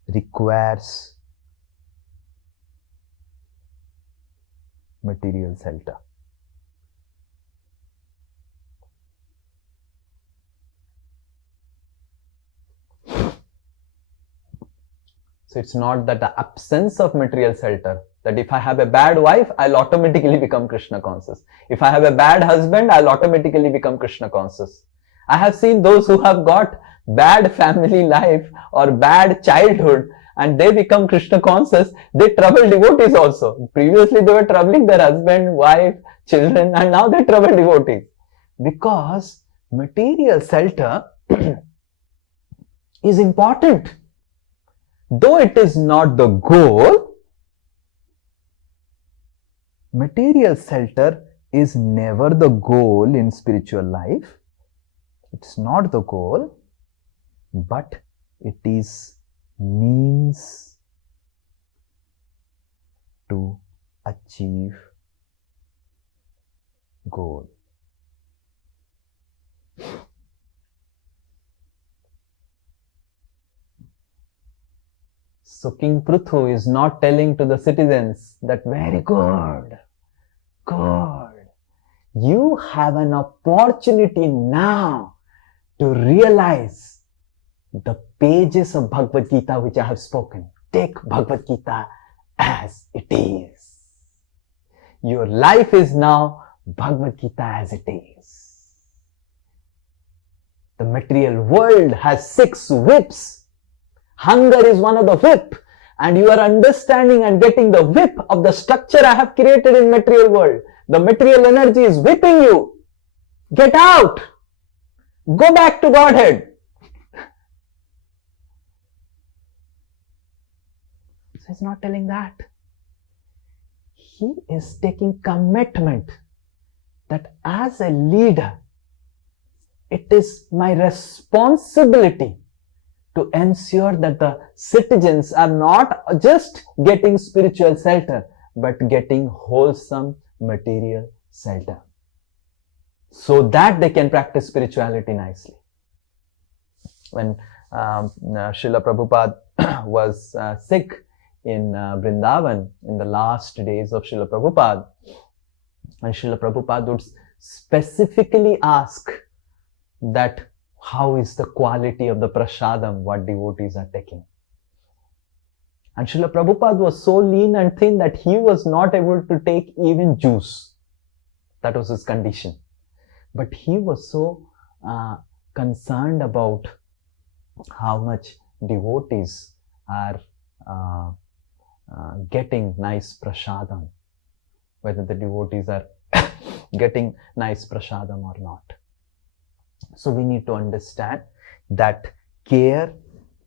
requires material shelter. So it's not that the absence of material shelter, that if I have a bad wife, I'll automatically become Krishna conscious. If I have a bad husband, I'll automatically become Krishna conscious. I have seen those who have got bad family life or bad childhood and they become Krishna conscious, they trouble devotees also. Previously they were troubling their husband, wife, children, and now they trouble devotees. Because material shelter is important. Though it is not the goal, material shelter is never the goal in spiritual life. It's not the goal, but it is means to achieve goal. So King Prithu is not telling to the citizens that very good, you have an opportunity now to realize the pages of Bhagavad Gita which I have spoken. Take Bhagavad Gita as it is. Your life is now Bhagavad Gita as it is. The material world has 6 whips. Hunger is one of the whip, and you are understanding and getting the whip of the structure I have created in material world. The material energy is whipping you. Get out. Go back to Godhead. So he's not telling that. He is taking commitment that as a leader, it is my responsibility to ensure that the citizens are not just getting spiritual shelter, but getting wholesome material shelter, so that they can practice spirituality nicely. When Srila Prabhupada was sick in Vrindavan in the last days of Srila Prabhupada, and Srila Prabhupada would specifically ask that how is the quality of the prasadam what devotees are taking. And Srila Prabhupada was so lean and thin that he was not able to take even juice. That was his condition. But he was so concerned about how much devotees are getting nice prasadam, whether the devotees are getting nice prasadam or not. So we need to understand that care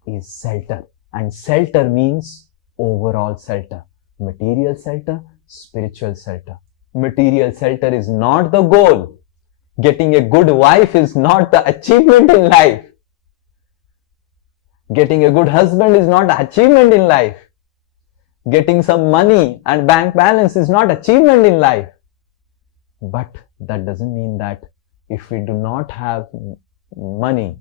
is shelter, and shelter means overall shelter, material shelter, spiritual shelter. Material shelter is not the goal. Getting a good wife is not the achievement in life. Getting a good husband is not the achievement in life. Getting some money and bank balance is not achievement in life. But that doesn't mean that if we do not have money,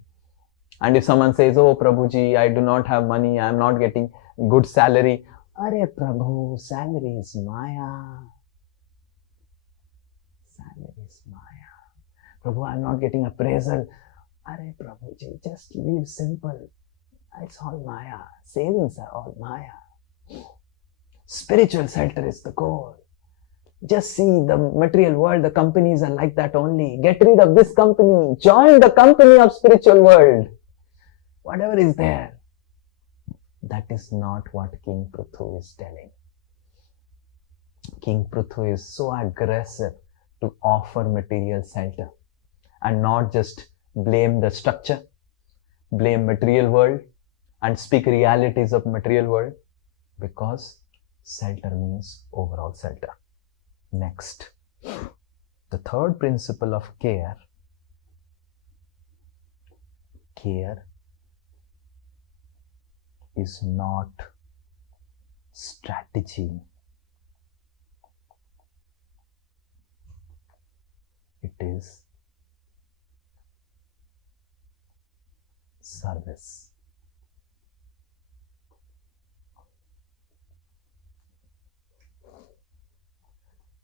and if someone says, oh Prabhuji, I do not have money, I am not getting good salary. Arey Prabhu, salary is Maya. Salary is Maya. Prabhu, I am not getting appraisal. Arey Prabhuji, just live simple. It's all Maya. Savings are all Maya. Spiritual shelter is the goal. Just see the material world, the companies are like that only. Get rid of this company. Join the company of spiritual world. Whatever is there. That is not what King Prithu is telling. King Prithu is so aggressive to offer material shelter and not just blame the structure, blame material world and speak realities of material world, because shelter means overall shelter. Next, the third principle of care. Care is not strategy. It is service.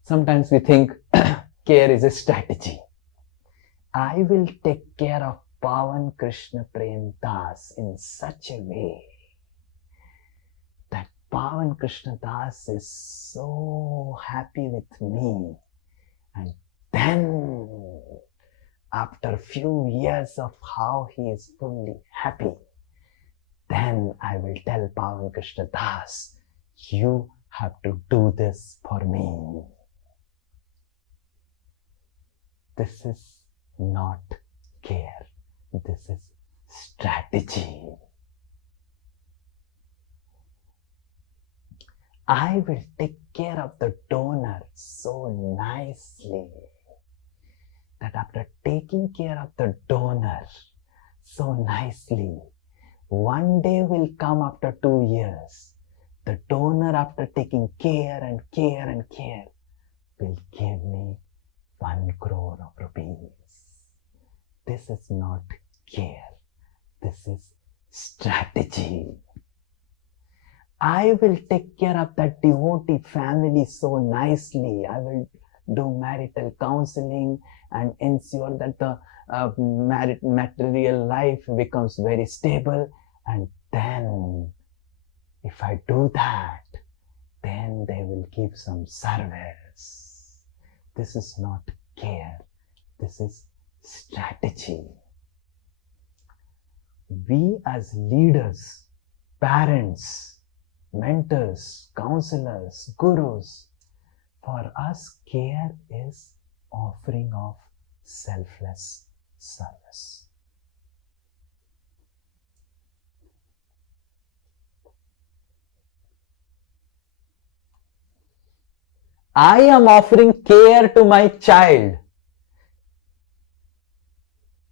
Sometimes we think care is a strategy. I will take care of Pavan Krishna Prem Das in such a way that Pavan Krishna Das is so happy with me, and then after a few years of how he is fully happy, then I will tell Pavan Krishna Das, you have to do this for me. This is not care. This is strategy. I will take care of the donor so nicely that after taking care of the donor so nicely, one day will come after 2 years. The donor, after taking care and care and care, will give me 1 crore of rupees. This is not care. This is strategy. I will take care of that devotee family so nicely. I will do marital counseling and ensure that the material life becomes very stable. And then, if I do that, then they will give some service. This is not care. This is strategy. We as leaders, parents, mentors, counselors, gurus, for us care is offering of selfless service. I am offering care to my child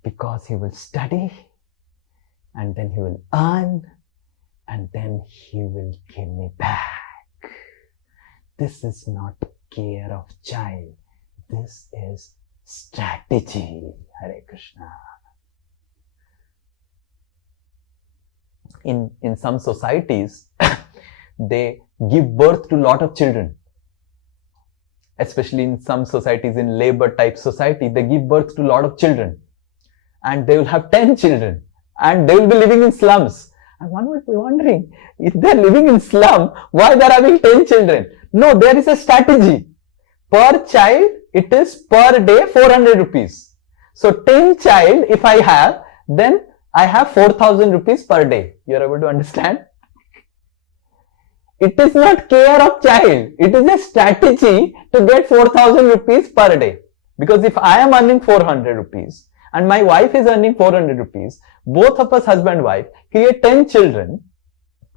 because he will study and then he will earn and then he will give me back. This is not care of child. This is strategy. Hare Krishna. In some societies, they give birth to a lot of children. Especially in some societies, in labor type society, they give birth to a lot of children. And they will have 10 children. And they will be living in slums. And one would be wondering, if they are living in slum, why they are having 10 children? No, there is a strategy. Per child, it is per day 400 rupees. So 10 child, if I have, then I have 4,000 rupees per day. You are able to understand? It is not care of child. It is a strategy to get 4,000 rupees per day. Because if I am earning 400 rupees and my wife is earning 400 rupees, both of us, husband and wife, create 10 children,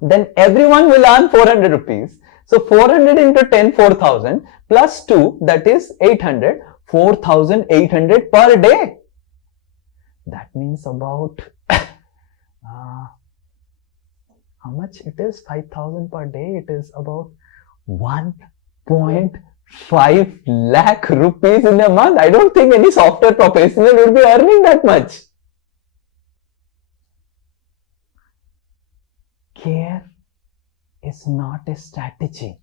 then everyone will earn 400 rupees. So 400 into 10, 4,000 plus 2, that is 800, 4,800 per day. That means about, how much it is? 5,000 per day. It is about 1.5 lakh rupees in a month. I don't think any software professional will be earning that much. Care is not a strategy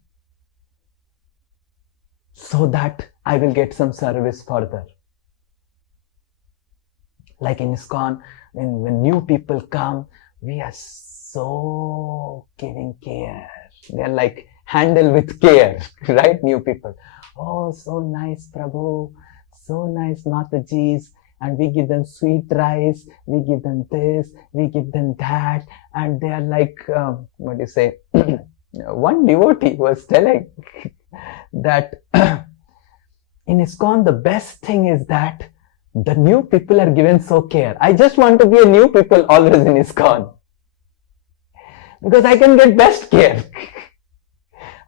so that I will get some service further. Like in ISKCON, when new people come, we are so giving care. They are like handle with care, right? New people. Oh, so nice, Prabhu. So nice, Mataji's. And we give them sweet rice, we give them this, we give them that. And they are like, what do you say? One devotee was telling that in ISKCON, the best thing is that the new people are given so care. I just want to be a new people always in ISKCON, because I can get best care.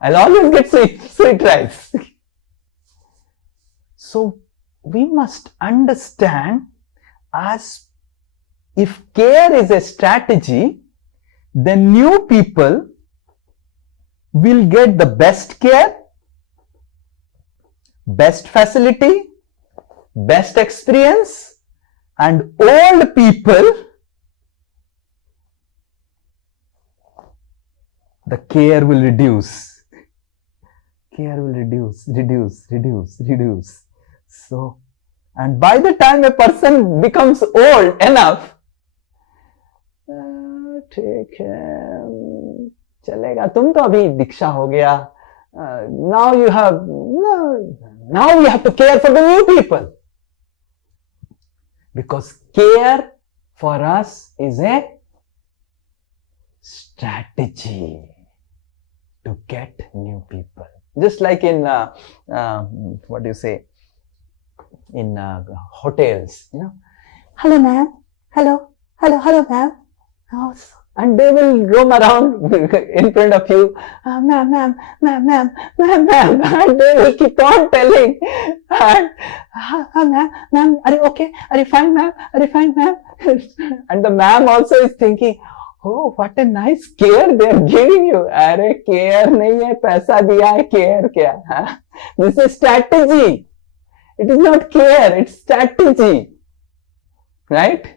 I'll always get sweet rice. So we must understand, as if care is a strategy, then new people will get the best care, best facility, best experience, and old people, the care will reduce. Care will reduce. So, and by the time a person becomes old enough, ठीक है, चलेगा, तुम तो अभी दीक्षा हो गया. Now we have to care for the new people, because care for us is a strategy to get new people. Just like in what do you say, in hotels, you know, hello ma'am, hello ma'am, oh, and they will roam around in front of you, ma'am, and they will keep on telling, and ma'am, are you okay? Are you fine, ma'am? And the ma'am also is thinking, oh, what a nice care they are giving you. अरे care नहीं है, पैसा दिया है, care क्या? This is strategy. It is not care, it's strategy, right?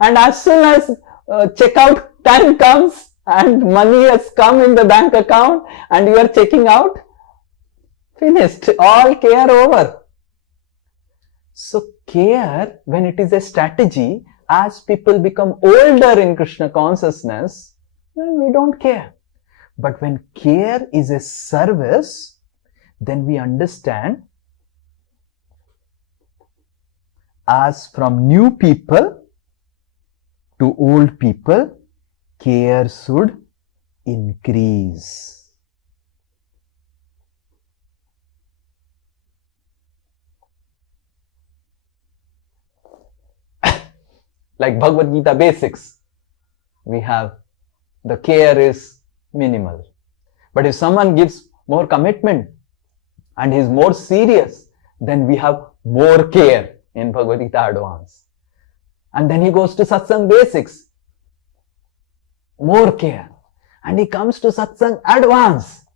And as soon as checkout time comes and money has come in the bank account and you are checking out, finished, all care over. So care, when it is a strategy, as people become older in Krishna consciousness, then we don't care. But when care is a service, then we understand, as from new people to old people, care should increase. Like Bhagavad Gita basics, we have the care is minimal. But if someone gives more commitment and is more serious, then we have more care in Bhagavad Gita Advance. And then he goes to Satsang basics, more care. And he comes to Satsang Advance.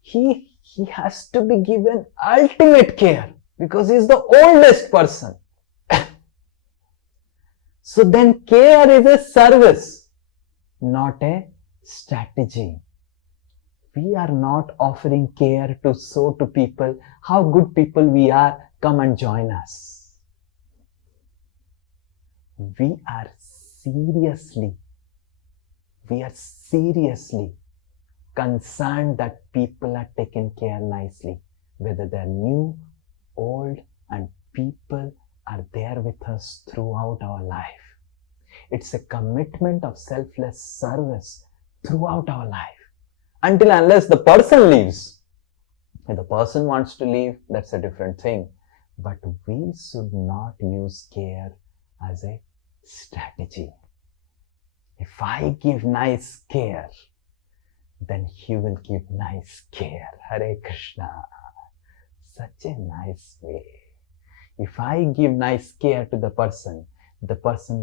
He has to be given ultimate care because he is the oldest person. So then care is a service, not a strategy. We are not offering care to show to people how good people we are, come and join us. We are seriously concerned that people are taken care nicely, whether they are new, old, and people are there with us throughout our life. It's a commitment of selfless service throughout our life, until unless the person leaves. If the person wants to leave, that's a different thing. But we should not use care as a strategy. If I give nice care, then he will give nice care. Hare Krishna. Such a nice way. If I give nice care to the person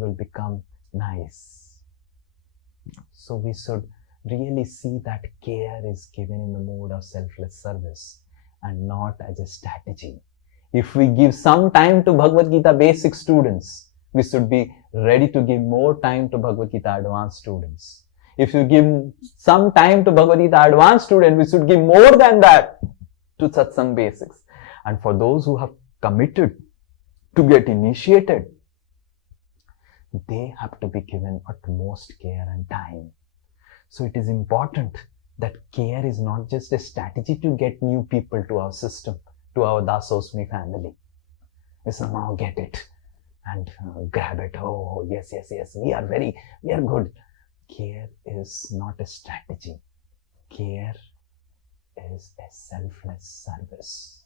will become nice. So we should really see that care is given in the mode of selfless service and not as a strategy. If we give some time to Bhagavad Gita basic students, we should be ready to give more time to Bhagavad Gita advanced students. If you give some time to Bhagavad Gita advanced students, we should give more than that to Satsang basics. And for those who have committed to get initiated, they have to be given utmost care and time. So it is important that care is not just a strategy to get new people to our system, to our Dasosmi family. We somehow get it and grab it. Oh, yes, we are good. Care is not a strategy. Care is a selfless service.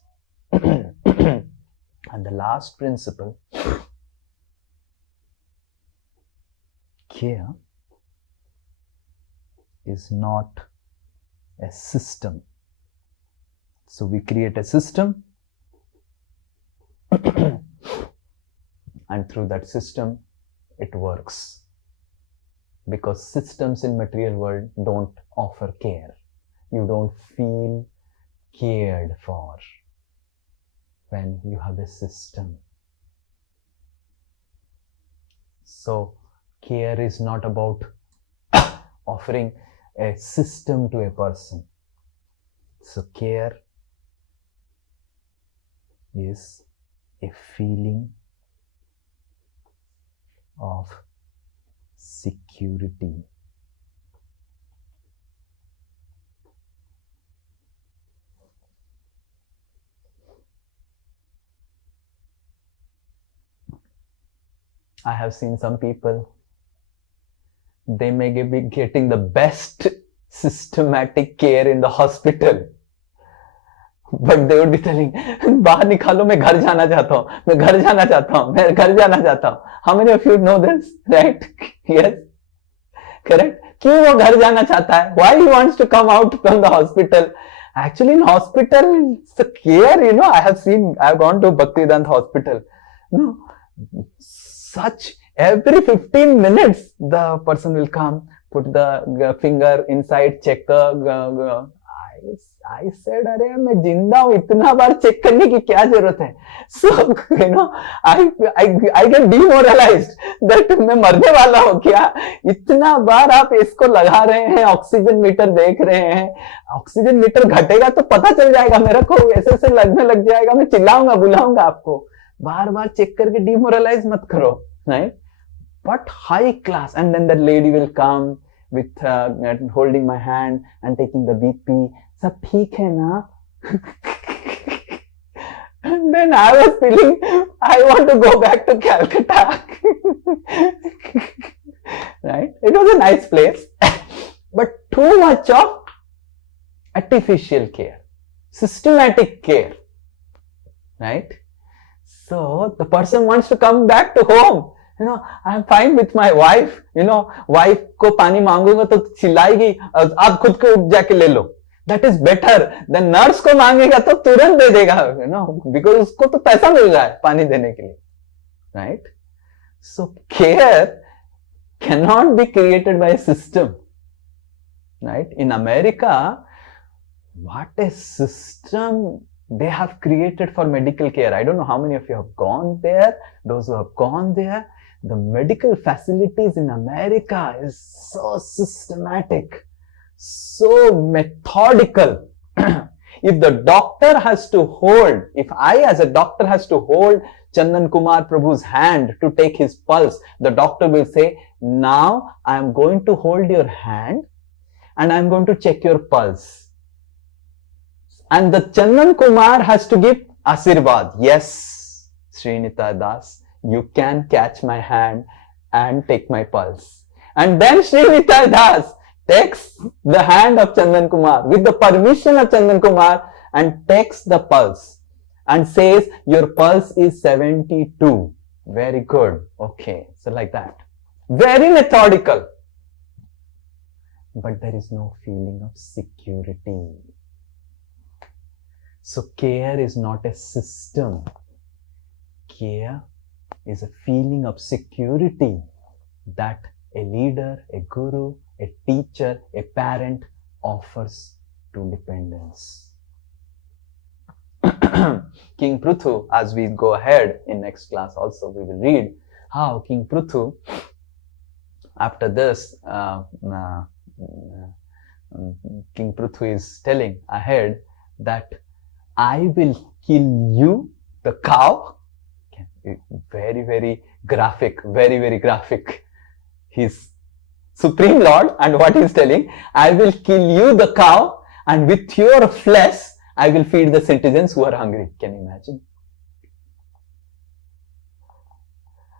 And the last principle, care is not a system. So we create a system and through that system it works. Because systems in material world don't offer care. You don't feel cared for when you have a system. So care is not about offering a system to a person. So care is a feeling of security. I have seen some people, they may be getting the best systematic care in the hospital, but they would be telling, बाहर निकालो, मैं घर जाना चाहता हूँ, मैं घर जाना चाहता हूँ, मैं घर जाना चाहता हूँ. How many of you know this, right? Yes, correct. क्यों वो घर जाना चाहता है? Why he wants to come out from the hospital? Actually, in hospital, the care, I have gone to Bhaktivedanta hospital. Such every 15 minutes, the person will come, put the finger inside, check the. I said, अरे मैं जिंदा हूँ, इतना बार check करने की क्या जरूरत है? So, I get demoralized that मैं मरने वाला हूँ क्या? इतना बार आप इसको लगा रहे हैं, ऑक्सीजन मीटर देख रहे हैं, ऑक्सीजन मीटर घटेगा तो पता चल जाएगा मेरे को, ऐसे लगने लग जाएगा, मैं चिल्लाऊंगा, बुलाऊंगा आपको. बार बार चेक करके demoralize मत करो, right? But high class, and then the lady will come with holding my hand and taking the BP. सब ठीक है ना? And then I was feeling I want to go back to Calcutta. Right? It was a nice place, but too much of artificial care, systematic care. Right? So the person wants to come back to home. I'm fine with my wife. Wife को पानी मांगूंगा तो चिल्लाएगी, आप खुद को उठ जाके ले लो. That is better than nurse को मांगेगा तो तुरंत दे देगा, because उसको तो पैसा मिल रहा है पानी देने के लिए, right? So care cannot be created by a system, right? In America, what a system they have created for medical care. I don't know how many of you have gone there. Those who have gone there, the medical facilities in America is so systematic, so methodical. If the doctor has to hold, if I as a doctor has to hold Chandan Kumar Prabhu's hand to take his pulse, the doctor will say, now I am going to hold your hand and I am going to check your pulse. And the Chandan Kumar has to give Asirvad. Yes, Sri Nitai Das, you can catch my hand and take my pulse. And then Sri Nitai Das takes the hand of Chandan Kumar with the permission of Chandan Kumar and takes the pulse and says, your pulse is 72. Very good. Okay. So like that. Very methodical. but there is no feeling of security. So care is not a system. Care is a feeling of security that a leader, a guru, a teacher, a parent offers to dependents. King Prithu, as we go ahead in next class also, we will read how King Prithu, after this, King Prithu is telling ahead that I will kill you, the cow. Very, very graphic, very, very graphic. He's Supreme Lord, and what he's telling, I will kill you, the cow, and with your flesh, I will feed the citizens who are hungry. Can you imagine?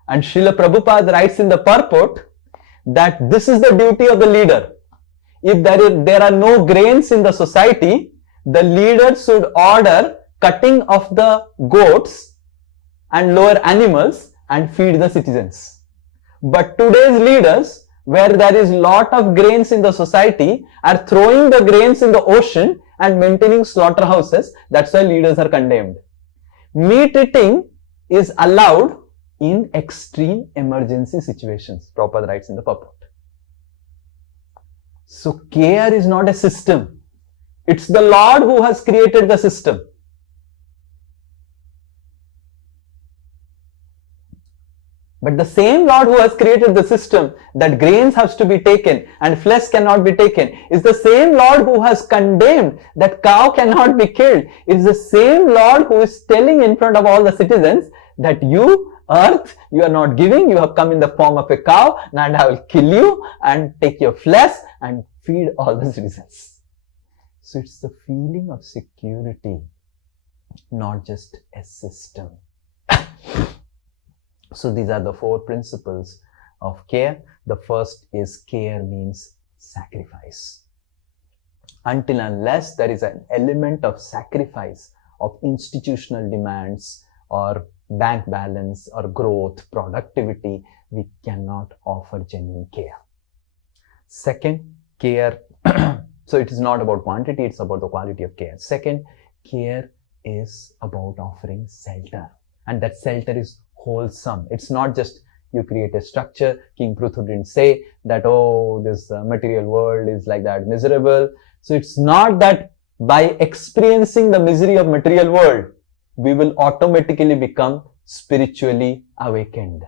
And Srila Prabhupada writes in the purport that this is the duty of the leader. If there are no grains in the society, the leader should order cutting of the goats and lower animals and feed the citizens. But today's leaders, where there is lot of grains in the society, are throwing the grains in the ocean and maintaining slaughterhouses. That's why leaders are condemned. Meat eating is allowed in extreme emergency situations, Prabhupada writes in the purport. So care is not a system. It's the Lord who has created the system. But the same Lord who has created the system that grains has to be taken and flesh cannot be taken is the same Lord who has condemned that cow cannot be killed. It is the same Lord who is telling in front of all the citizens that you, earth, you are not giving, you have come in the form of a cow, and I will kill you and take your flesh and feed all the citizens. So it's the feeling of security, not just a system. So these are the 4 principles of care. The first is care means sacrifice. Until unless there is an element of sacrifice of institutional demands or bank balance or growth, productivity, we cannot offer genuine care. Second, care, so it is not about quantity, it's about the quality of care. Second, care is about offering shelter, and that shelter is wholesome. It's not just you create a structure. King Prithu didn't say that, oh, this material world is like that, miserable. So it's not that by experiencing the misery of material world, we will automatically become spiritually awakened.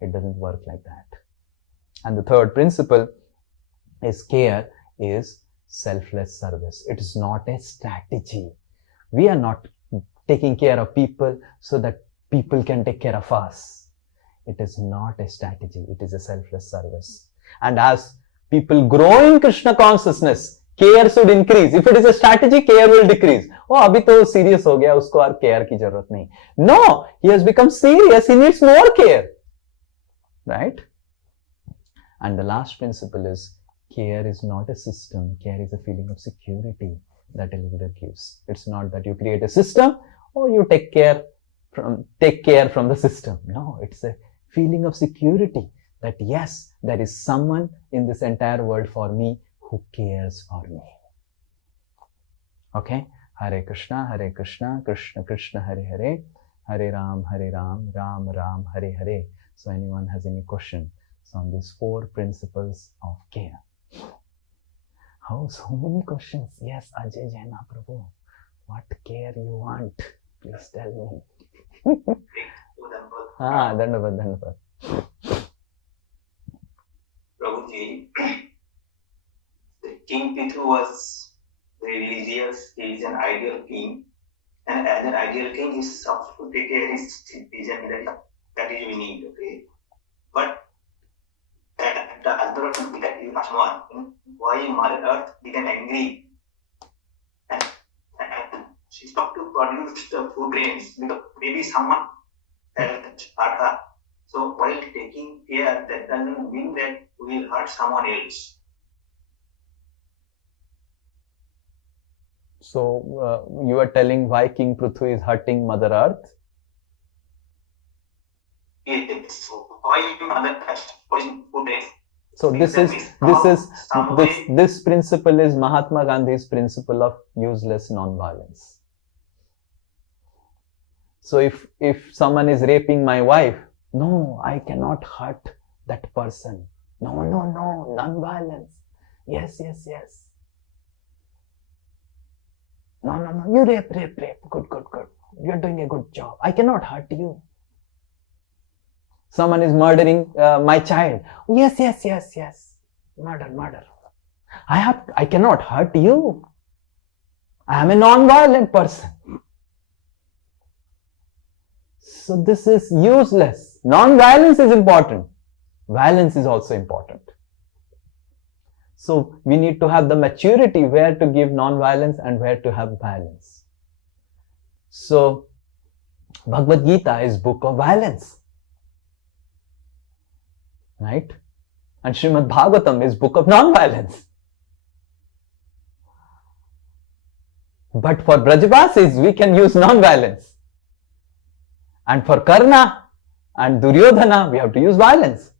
It doesn't work like that. And the third principle is care is selfless service. It is not a strategy. We are not taking care of people so that people can take care of us. It is not a strategy. It is a selfless service. And as people grow in Krishna consciousness, care should increase. If it is a strategy, care will decrease. Oh, abhi to serious ho gaya, usko aur care ki zarurat nahi. No, he has become serious. He needs more care. Right? And the last principle is care is not a system. Care is a feeling of security that a leader gives. It's not that you create a system or you take care from the system. No, it's a feeling of security that yes, there is someone in this entire world for me who cares for me. Okay? Hare Krishna, Krishna Krishna, Hare Hare, Hare Ram, Ram Ram, Hare Hare. So anyone has any question on these 4 principles of care? Oh, so many questions. Yes, Ajay Jaina Prabhu, what care you want? Please tell me. Dandavad. Prabhuji, King Prithu was very religious. He is an ideal king, and as an ideal king, he is supposed to take care of his citizen. That is we need. Okay, but the other that is Ashman, why Mother Earth became angry and she stopped to produce the food grains because maybe someone else hurt her. So while taking care, that doesn't mean that we will hurt someone else. So you are telling why King Prithu is hurting Mother Earth? Yes. So why Mother Earth producing food grains? So this principle is Mahatma Gandhi's principle of useless non-violence. So if someone is raping my wife, no, I cannot hurt that person. No, non-violence. Yes. No, you rape. Good. You're doing a good job. I cannot hurt you. Someone is murdering my child. Yes. Murder. I cannot hurt you. I am a non-violent person. So this is useless. Non-violence is important. Violence is also important. So we need to have the maturity where to give non-violence and where to have violence. So Bhagavad Gita is book of violence. Right? And Srimad Bhagavatam is book of non-violence. But for Brajavasis, we can use non-violence. And for Karna and Duryodhana, we have to use violence.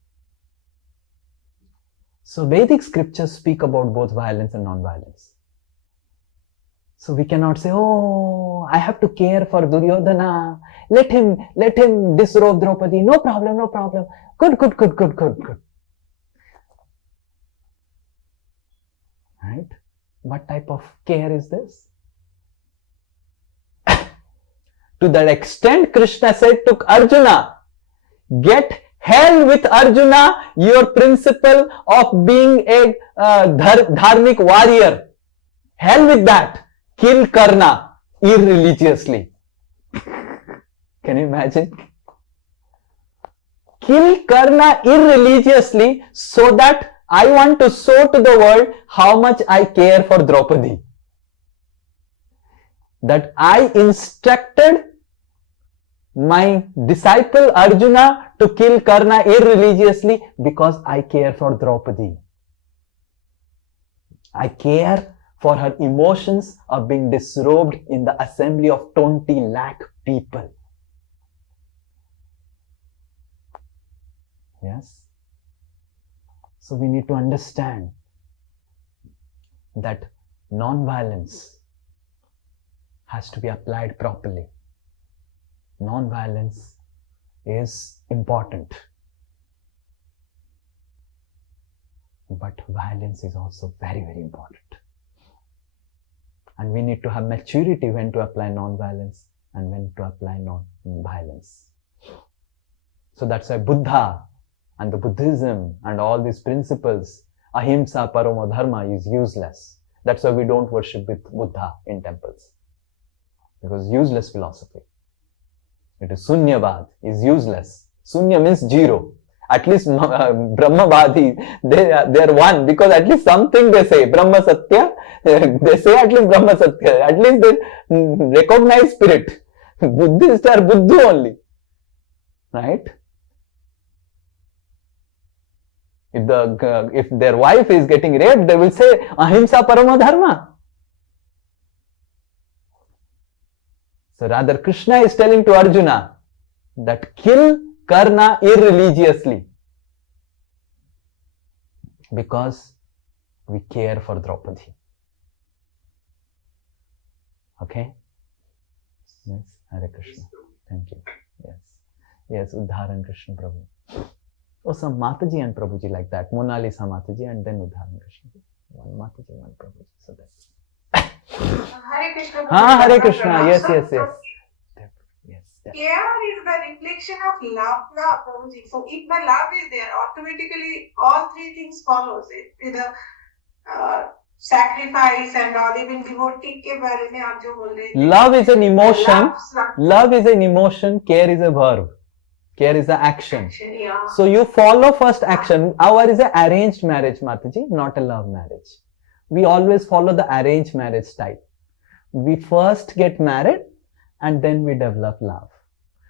So Vedic scriptures speak about both violence and non-violence. So we cannot say, oh, I have to care for Duryodhana. Let him disrobe Draupadi. No problem. Good. Right? What type of care is this? To that extent, Krishna said to Arjuna, get hell with Arjuna, your principle of being a dharmic warrior. Hell with that. Kill Karna irreligiously. Can you imagine? Kill Karna irreligiously so that I want to show to the world how much I care for Draupadi. That I instructed my disciple Arjuna to kill Karna irreligiously because I care for Draupadi. I care for her emotions of being disrobed in the assembly of 20 lakh people. Yes? So we need to understand that non-violence has to be applied properly. Non-violence is important. But violence is also very, very important. And we need to have maturity when to apply non-violence and when to apply non-violence. So that's why Buddha and the Buddhism and all these principles, ahimsa, paramo dharma, is useless. That's why we don't worship with Buddha in temples. Because useless philosophy. It is Sunyavad, is useless. Sunya means zero. At least Brahmavadi, they are one, because at least something they say. Brahma Satya, they say at least Brahma Satya. At least they recognize spirit. Buddhists are Buddha only. Right? If their wife is getting raped, they will say ahimsa parama dharma. So rather Krishna is telling to Arjuna that kill Karna irreligiously because we care for Draupadi. Okay? Yes, Hare Krishna. Thank you. Yes, Uddharan Krishna Prabhu. Oh, some Mataji and Prabhuji like that. Mona Lisa Mataji and then Uddharan Krishna. One Mataji, one Prabhuji. So that's Hare Krishna. Hare Krishna. Yes. Care is the reflection of love, Prabhuji. So if the love is there, automatically all three things follows it. With the sacrifice and all, even devotee ke bare mein aap jo bol rahe the. Love is an emotion. Love is an emotion. Care is a verb. Care is an action. Yeah. So you follow first action. Our is an arranged marriage, Mataji, not a love marriage. We always follow the arranged marriage type. We first get married and then we develop love.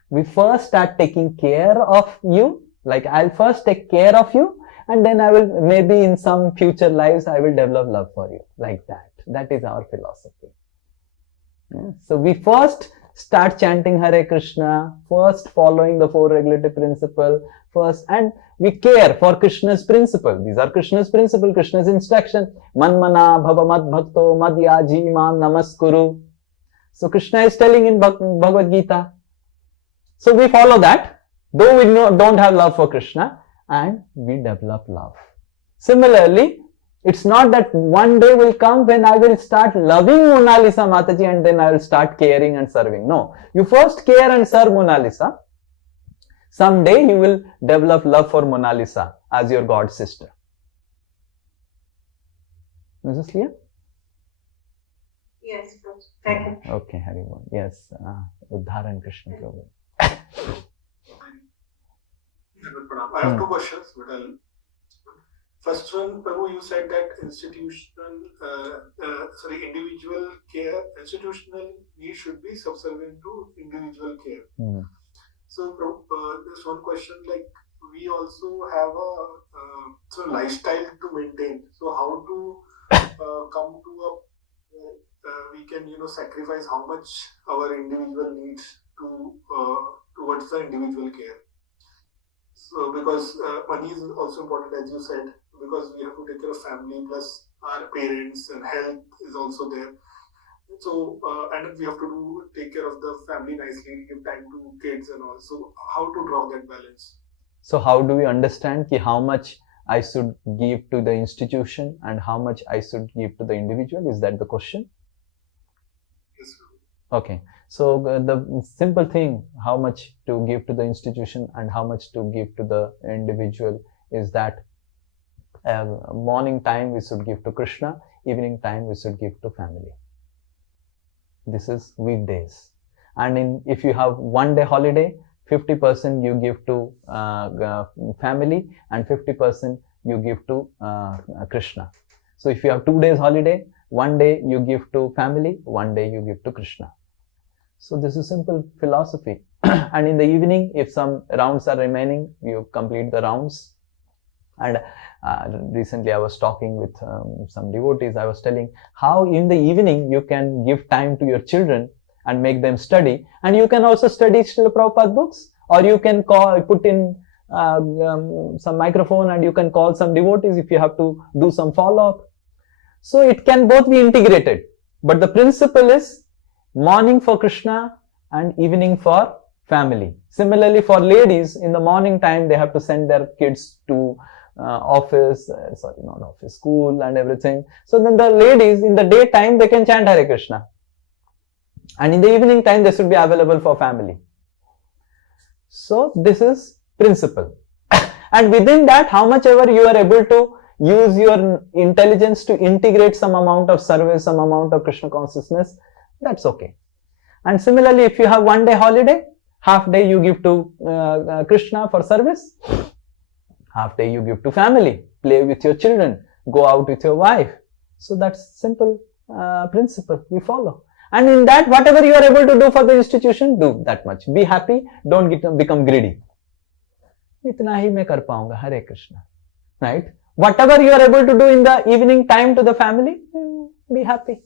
We first start taking care of you. Like I'll first take care of you and then I will, maybe in some future lives, I will develop love for you. Like that. That is our philosophy. Yeah. So we first start chanting Hare Krishna, first following the four regulative principle first, and we care for Krishna's principle. These are Krishna's principle, Krishna's instruction. Manmana bhava mad bhakto madhyaji mam namaskuru. So Krishna is telling in Bhagavad Gita. So we follow that, though we don't have love for Krishna, and we develop love. Similarly, it's not that one day will come when I will start loving Mona Lisa Mataji and then I will start caring and serving. No, you first care and serve Mona Lisa. Someday you will develop love for Mona Lisa as your god sister. Is this clear? Yes, thank you. Okay, Haribol. Yes, Uddharan Krishna Prabhu. I have two questions, but first one, Prabhu, you said that individual care, institutional needs should be subservient to individual care. So, there's one question, like we also have a lifestyle to maintain. So, how to come to a we can sacrifice how much our individual needs to towards the individual care. So, because money is also important, as you said, because we have to take care of family plus our parents, and health is also there. So, and we have to take care of the family nicely, give time to kids and all. So, how to draw that balance? So, how do we understand how much I should give to the institution and how much I should give to the individual? Is that the question? Yes, okay. So, the simple thing, how much to give to the institution and how much to give to the individual is that morning time we should give to Krishna, evening time we should give to family. This is weekdays. And if you have one day holiday, 50% you give to family and 50% you give to Krishna. So if you have 2 days holiday, one day you give to family, one day you give to Krishna. So this is simple philosophy. And in the evening, if some rounds are remaining, you complete the rounds. And recently I was talking with some devotees. I was telling how in the evening you can give time to your children and make them study, and you can also study Srila Prabhupada books, or you can put in some microphone and you can call some devotees if you have to do some follow-up. So it can both be integrated, but the principle is morning for Krishna and evening for family. Similarly, for ladies, in the morning time they have to send their kids to school and everything. So then the ladies in the daytime they can chant Hare Krishna, and in the evening time they should be available for family. So this is principle. And within that, how much ever you are able to use your intelligence to integrate some amount of service, some amount of Krishna consciousness, that's okay. And similarly, if you have one day holiday, half day you give to Krishna for service, half day you give to family, play with your children, go out with your wife. So that's simple principle we follow. And in that, whatever you are able to do for the institution, do that much. Be happy, don't become greedy. Itna hi main kar paunga, Hare Krishna. Right? Whatever you are able to do in the evening time to the family, be happy.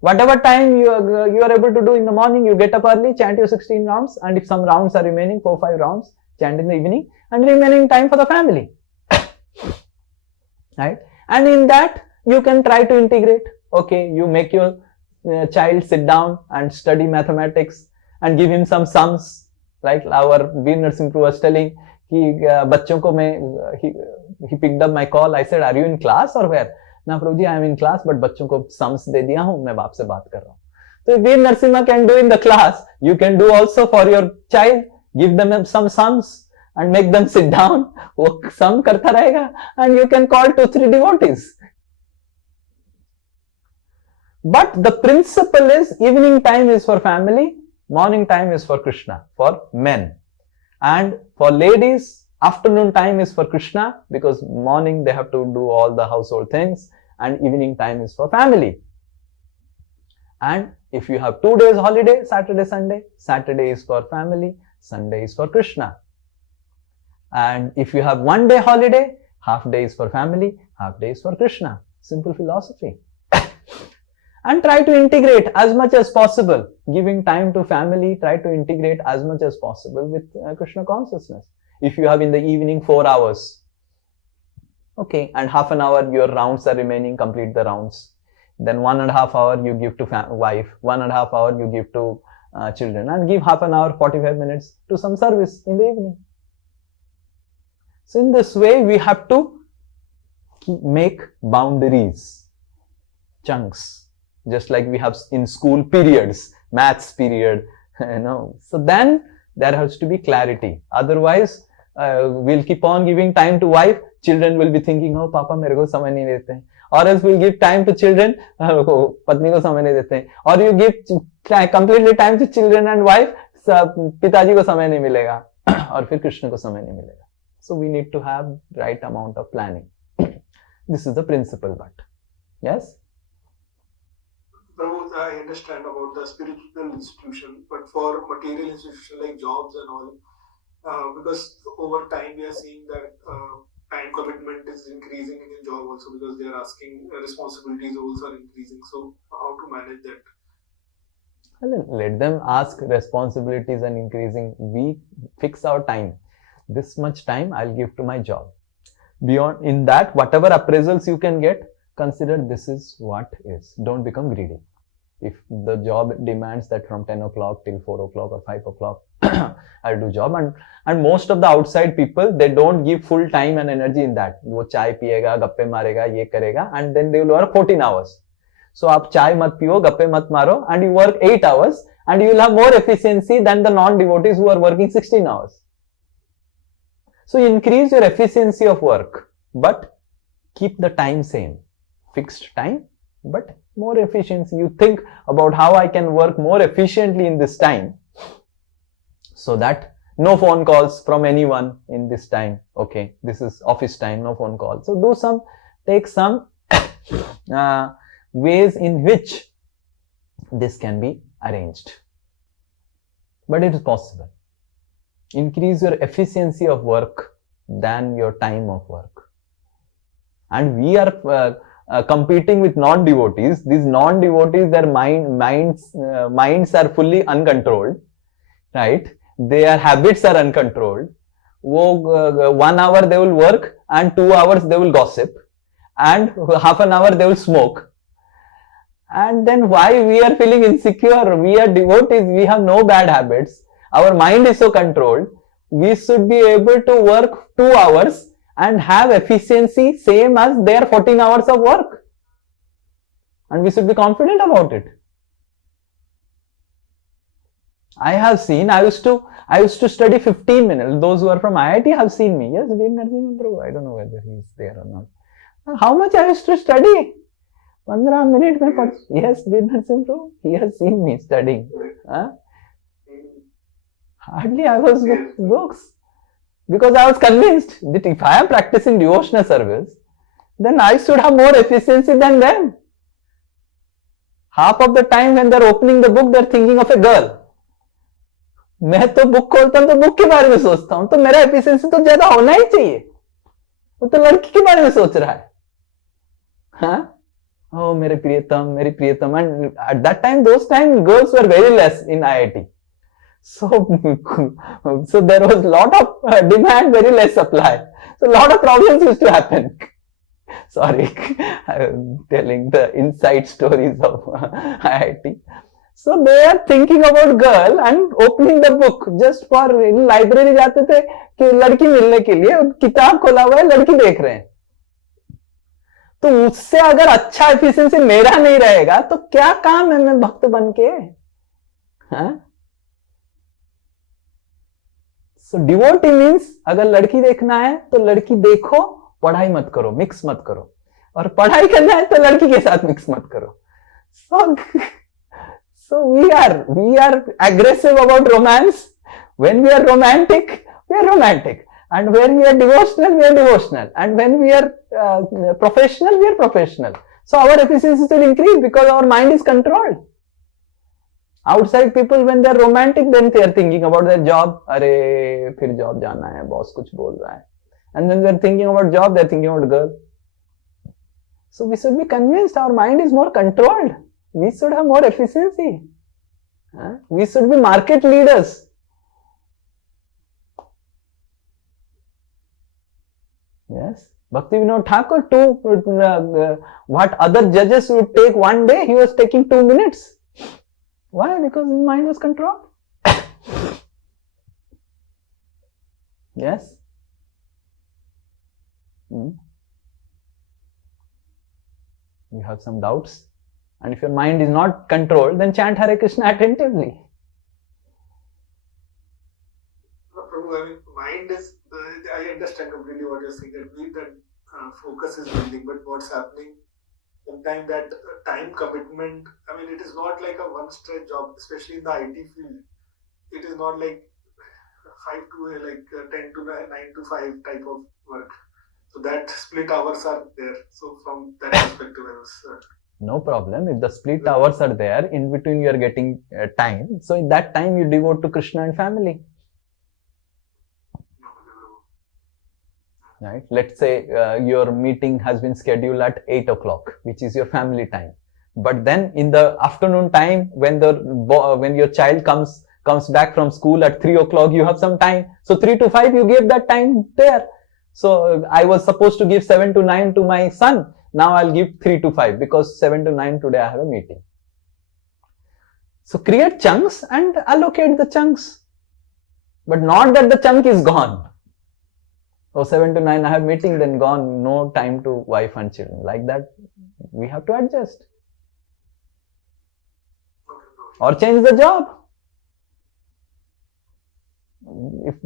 Whatever time you are able to do in the morning, you get up early, chant your 16 rounds, and if some rounds are remaining, 4-5 rounds, chant in the evening, and remaining time for the family. Right? And in that, you can try to integrate. Okay, you make your child sit down and study mathematics and give him some sums. Like our Veer Narsimha was telling, बच्चों को he picked up my call. I said, are you in class or where? ना प्रभु जी, I am in class, but बच्चों को sums दे दिया हूँ, मैं बाप से बात कर रहा हूँ. So Veer Narsimha can do in the class. You can do also for your child. Give them some sums and make them sit down. वो sum करता रहेगा, and you can call 2-3 devotees. But the principle is evening time is for family, morning time is for Krishna, for men. And for ladies, afternoon time is for Krishna, because morning they have to do all the household things, and evening time is for family. And if you have 2 days holiday, Saturday, Sunday, Saturday is for family, Sunday is for Krishna. And if you have 1 day holiday, half day is for family, half day is for Krishna. Simple philosophy. and try to integrate as much as possible. Giving time to family, try to integrate as much as possible with Krishna consciousness. If you have in the evening 4 hours, okay, and half an hour your rounds are remaining, complete the rounds. Then 1.5 hours you give to wife, 1.5 hours you give to children, and give half an hour, 45 minutes to some service in the evening. So in this way, we have to make boundaries, chunks, just like we have in school periods, maths period, So then there has to be clarity. Otherwise, we'll keep on giving time to wife. Children will be thinking, oh, Papa, मेरे को समय नहीं देते हैं. Or else we'll give time to children, पत्नी को समय नहीं देते हैं. Or you give completely time to children and wife, पिताजी को समय नहीं मिलेगा. और फिर कृष्ण को समय नहीं मिलेगा. So we need to have right amount of planning. This is the principle, but yes. Prabhu, I understand about the spiritual institution, but for material institution like jobs and all, because over time we are seeing that time commitment is increasing in job also, because they are asking responsibilities also are increasing. So how to manage that? Well, let them ask responsibilities and increasing. We fix our time. This much time I'll give to my job. Beyond in that, whatever appraisals you can get, consider this is what is. Don't become greedy. If the job demands that from 10 o'clock till 4 o'clock or 5 o'clock, I'll do job. And most of the outside people, they don't give full time and energy in that. वो चाय पिएगा, गप्पे मारेगा, ये करेगा, and then they will work 14 hours. So आप चाय मत पियो, गप्पे मत मारो, and you work 8 hours, and you will have more efficiency than the non-devotees who are working 16 hours. So increase your efficiency of work, but keep the time same. Fixed time, but more efficiency. You think about how I can work more efficiently in this time, so that no phone calls from anyone in this time. Okay, this is office time, no phone calls. So take some ways in which this can be arranged. But it is possible. Increase your efficiency of work than your time of work. And we are competing with non-devotees. These non-devotees, their minds are fully uncontrolled, right? Their habits are uncontrolled. 1 hour they will work, and 2 hours they will gossip, and half an hour they will smoke. And then why we are feeling insecure? We are devotees, we have no bad habits. Our mind is so controlled. We should be able to work 2 hours and have efficiency same as their 14 hours of work. And we should be confident about it. I have seen, I used to study 15 minutes. Those who are from IIT have seen me. Yes, I don't know whether he is there or not. How much I used to study? 15 minutes. Yes, he has seen me studying. Huh? Hardly I was with books. Because I was convinced that if I am practicing devotional service, then I should have more efficiency than them. Half of the time when they are opening the book, they are thinking of a girl. मैं तो book खोलता हूं तो book के बारे में सोचता हूं, तो मेरा एफिशिएंसी तो ज्यादा होना ही चाहिए. वो तो लड़की के बारे में सोच रहा है. हाँ? Oh, मेरे प्रियतम. And at that time, those time girls were very less in IIT. So there was a lot of demand, very less supply. So a lot of problems used to happen. Sorry, I'm telling the inside stories of IIT. So they are thinking about girl and opening the book just for library जाते थे कि लड़की मिलने के लिए किताब खोला हुआ है, लड़की देख रहे हैं. तो उससे अगर अच्छा एफिशिएंसी मेरा नहीं रहेगा तो क्या काम है मैं भक्त बन के? हाँ? So devotee means अगर लड़की देखना है तो लड़की देखो, पढ़ाई मत करो, मिक्स मत करो. और पढ़ाई करना है तो लड़की के साथ मिक्स मत करो. So we are aggressive about romance. When we are romantic, we are romantic. And when we are devotional, we are devotional. And when we are professional, we are professional. So our efficiency will increase because our mind is controlled. Outside people, when they are romantic, then they are thinking about their job. अरे फिर job जाना है, boss कुछ बोल रहा है. And when they are thinking about job, they are thinking about girl. So we should be convinced our mind is more controlled. We should have more efficiency. We should be market leaders. Yes. Bhakti Vinod Thakur, what other judges would take one day, he was taking 2 minutes. Why? Because his mind was controlled. Yes. You have some doubts, and if your mind is not controlled, then chant Hare Krishna attentively. Prabhu, I mean, mind is, I understand completely what you're saying, that focus is building, but what's happening, sometimes that time commitment, I mean, it is not like a one-stretch job, especially in the IT field. It is not like 10 to 9 to 5 type of work. So that split hours are there. So from that perspective, I was... No problem. If the split hours are there, in between you are getting time. So in that time, you devote to Krishna and family. Right? Let's say your meeting has been scheduled at 8 o'clock, which is your family time. But then in the afternoon time, when your child comes back from school at 3 o'clock, you have some time. So 3 to 5, you gave that time there. So I was supposed to give 7 to 9 to my son. Now I'll give 3 to 5 because 7 to 9 today I have a meeting. So create chunks and allocate the chunks. But not that the chunk is gone. Oh, 7 to 9 I have meeting, then gone, no time to wife and children. Like that, we have to adjust. Or change the job. If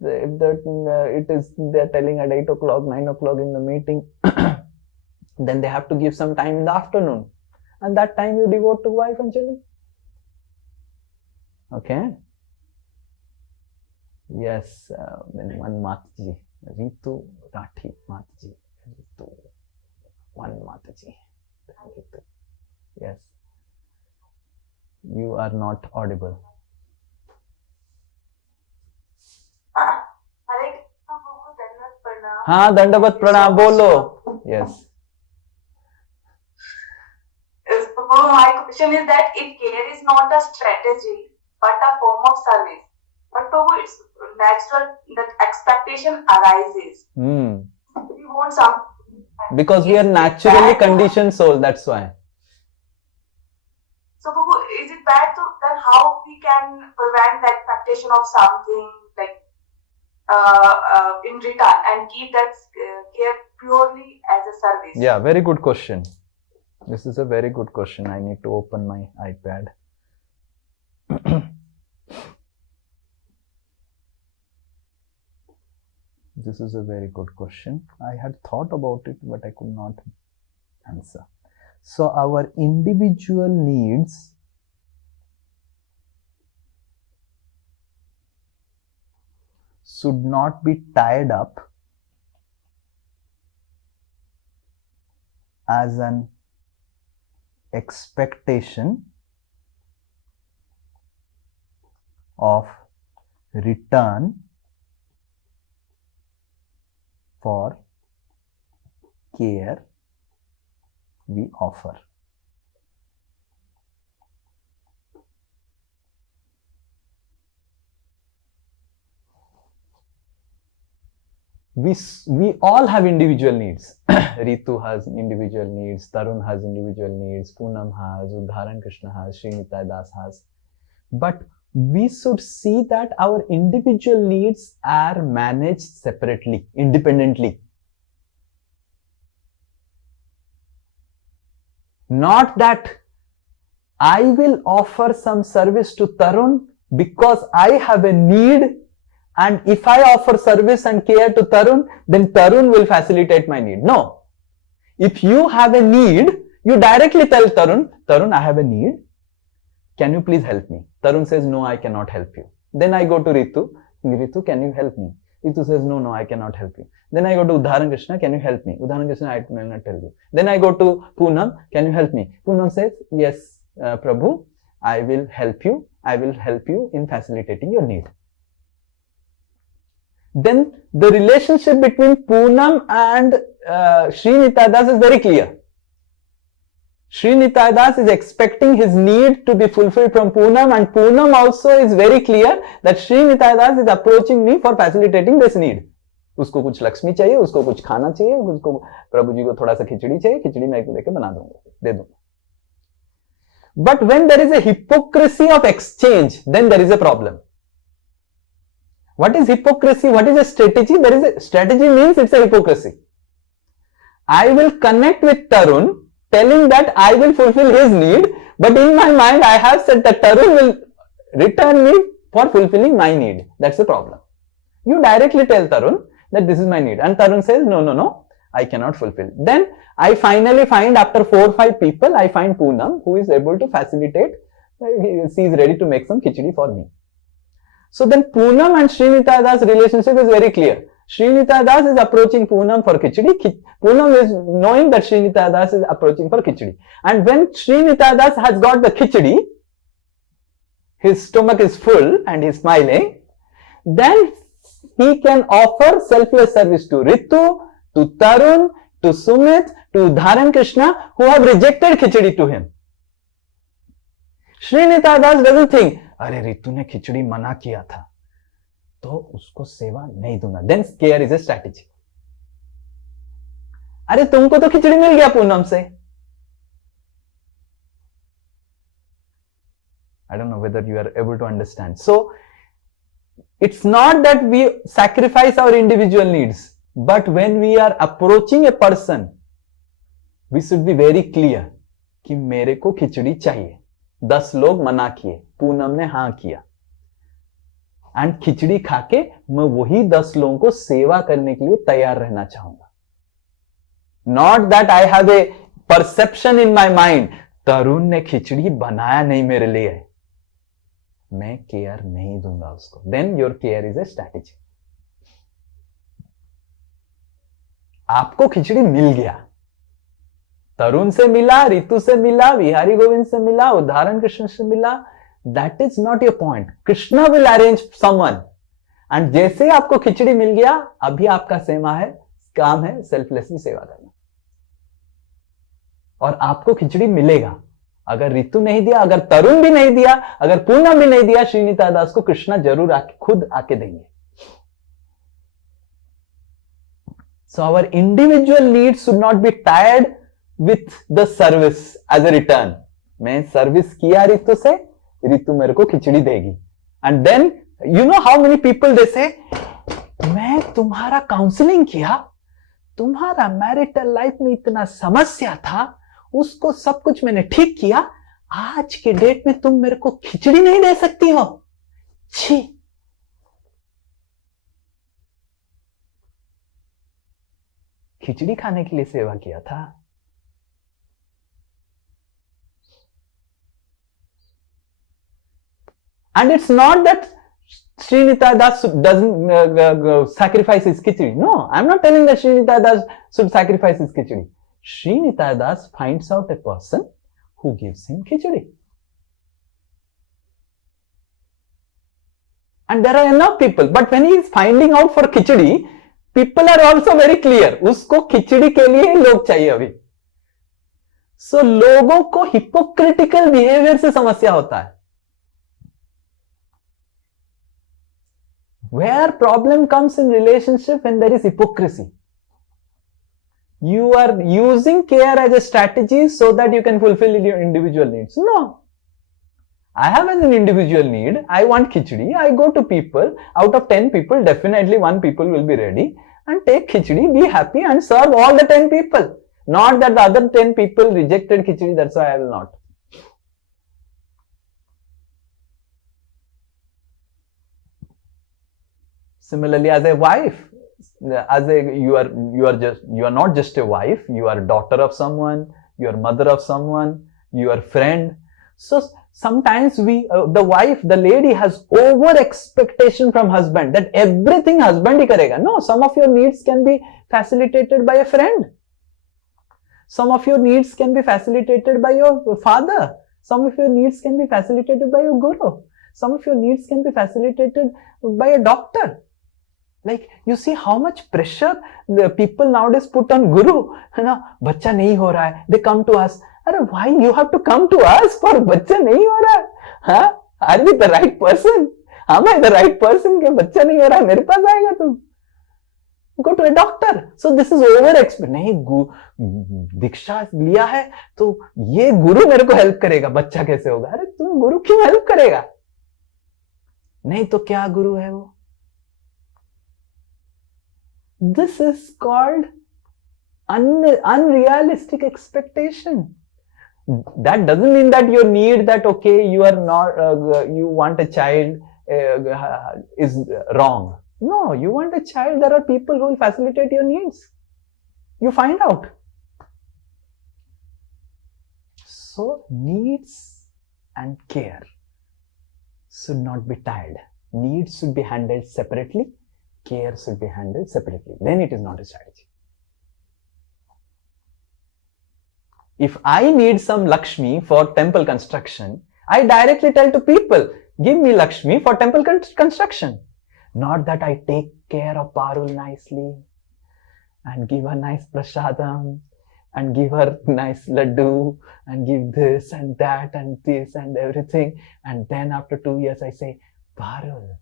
they're telling at 8 o'clock, 9 o'clock in the meeting, then they have to give some time in the afternoon. And that time you devote to wife and children. Okay? Yes, then one Mataji, Ritu Rathi Mataji, Ritu, one Mataji, Ritu. Yes. You are not audible. हाँ दंडवत प्रणाम बोलो. Yes. My question is that if care is not a strategy but a form of service, but Prabhu, it's natural that expectation arises. We want some. Because we are naturally conditioned soul, that's why. So Prabhu, is it bad to then how we can prevent the expectation of something like in return and keep that care purely as a service? Yeah, very good question. This is a very good question. I need to open my iPad. This is a very good question. I had thought about it, but I could not answer. So our individual needs should not be tied up as an expectation of return for care we offer. We all have individual needs. Ritu has individual needs, Tarun has individual needs, Poonam has, Udharan Krishna has, Sri Nitai Das has. But we should see that our individual needs are managed separately, independently. Not that I will offer some service to Tarun because I have a need, and if I offer service and care to Tarun, then Tarun will facilitate my need. No. If you have a need, you directly tell Tarun, Tarun, I have a need. Can you please help me? Tarun says, no, I cannot help you. Then I go to Ritu. Ritu, can you help me? Ritu says, no, I cannot help you. Then I go to Udharan Krishna, can you help me? Udharan Krishna, I will not tell you. Then I go to Poonam, can you help me? Poonam says, yes, Prabhu, I will help you. I will help you in facilitating your need. Then the relationship between Poonam and Sri Nitai Das is very clear. Sri Nitai Das is expecting his need to be fulfilled from Poonam, and Poonam also is very clear that Sri Nitai Das is approaching me for facilitating this need. उसको कुछ लक्ष्मी चाहिए, उसको कुछ खाना चाहिए, उसको प्रभु जी को थोड़ा सा खिचड़ी चाहिए, खिचड़ी मैं लेके बना दूंगा, दे दूंगा. But when there is a hypocrisy of exchange, then there is a problem. What is hypocrisy? What is a strategy? There is a strategy means it's a hypocrisy. I will connect with Tarun, telling that I will fulfill his need, but in my mind I have said that Tarun will return me for fulfilling my need. That's the problem. You directly tell Tarun that this is my need, and Tarun says no, I cannot fulfill. Then I finally find, after 4 or 5 people, I find Poonam, who is able to facilitate. She is ready to make some khichdi for me. So then Poonam and Sri Nitai Das relationship is very clear. Sri Nitai Das is approaching Poonam for khichdi. Poonam is knowing that Sri Nitai Das is approaching for khichdi. And when Sri Nitai Das has got the khichdi, his stomach is full and he is smiling, then he can offer selfless service to Ritu, to Tarun, to Sumit, to Dharan Krishna, who have rejected khichdi to him. Sri Nitai Das doesn't think, अरे रितु ने खिचड़ी मना किया था तो उसको सेवा नहीं दूंगा. Then care is a strategy. अरे तुमको तो खिचड़ी मिल गया पूनम से. I don't know whether you are able to understand. So it's not that we sacrifice our individual needs, but when we are approaching a person, we should be very clear कि मेरे को खिचड़ी चाहिए. 10 लोग मना किए, पूनम ने हाँ किया, एंड खिचड़ी खाके मैं वही 10 लोगों को सेवा करने के लिए तैयार रहना चाहूंगा. Not that I have a perception in my mind, Tarun ने खिचड़ी बनाया नहीं मेरे लिए, मैं केयर नहीं दूंगा उसको. Then your care is a strategy. आपको खिचड़ी मिल गया, तरुण से मिला, रितु से मिला, विहारी गोविंद से मिला, उदाहरण कृष्ण से मिला, that is not your point. Krishna will arrange someone, and जैसे ही आपको खिचड़ी मिल गया, अभी आपका काम है सेल्फलेसली सेवा करना. और आपको खिचड़ी मिलेगा. अगर रितु नहीं दिया, अगर तरुण भी नहीं दिया, अगर पूनम भी नहीं दिया, श्री निताई दास को कृष्णा जरूर खुद आके देंगे. So our individual needs should not be tied with the service as a return. मैं सर्विस किया रितु से, रितु मेरे को खिचड़ी देगी. And then you know how many people they say, मैं तुम्हारा काउंसलिंग किया, तुम्हारा मैरिटल लाइफ में इतना समस्या था, उसको सब कुछ मैंने ठीक किया, आज के डेट में तुम मेरे को खिचड़ी नहीं दे सकती हो. छी. खिचड़ी खाने के लिए सेवा किया था. And it's not that Sri Nitai Das doesn't sacrifice his khichdi. No, I'm not telling that Sri Nitai Das should sacrifice his khichdi. Sri Nitai Das finds out a person who gives him khichdi. And there are enough people. But when he is finding out for khichdi, people are also very clear. उसको खिचड़ी के लिए लोग चाहिए अभी. So लोगों को hypocritical behavior से समस्या होता है. Where problem comes in relationship when there is hypocrisy. You are using care as a strategy so that you can fulfill your individual needs. No. I have as an individual need, I want khichdi, I go to people, out of 10 people, definitely 1 people will be ready, and take khichdi, be happy and serve all the 10 people. Not that the other 10 people rejected khichdi, that's why I will not. Similarly, as a wife, you are not just a wife, you are daughter of someone, you are mother of someone, you are friend. So sometimes the lady has over expectation from husband that everything husband hi karega. No, some of your needs can be facilitated by a friend. Some of your needs can be facilitated by your father. Some of your needs can be facilitated by your guru. Some of your needs can be facilitated by a doctor. Like, you see how much pressure the people nowadays put on Guru. You know, बच्चा नहीं हो रहा है. They come to us. अरे, why you have to come to us for बच्चा नहीं हो रहा है? Huh? Are we the right person? Am I the right person कि बच्चा नहीं हो रहा है, मेरे पास आएगा तुम? Go to a doctor. So this is over expert. नहीं, दीक्षा लिया है तो ये गुरु मेरे को हेल्प करेगा, बच्चा कैसे होगा? अरे, तुम गुरु क्यों हेल्प करेगा? नहीं तो क्या गुरु है वो? This is called unrealistic expectation. That doesn't mean that your need that, okay, you are not, you want a child is wrong. No, you want a child, there are people who will facilitate your needs. You find out. So, needs and care should not be tied. Needs should be handled separately. Care should be handled separately. Then it is not a strategy. If I need some Lakshmi for temple construction, I directly tell to people, give me Lakshmi for temple construction. Not that I take care of Parul nicely and give her nice prasadam and give her nice laddu and give this and that and this and everything. And then after 2 years I say, Parul,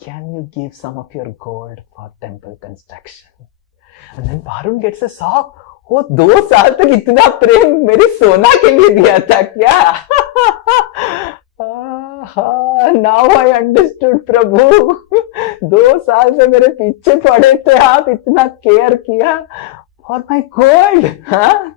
can you give some of your gold for temple construction? And then Parul gets a shock. वो 2 साल तक इतना प्रेम मेरी सोना के लिए दिया था क्या? Now I understood, प्रभु. 2 साल से मेरे पीछे पड़े थे आप, इतना केयर किया for my gold, huh?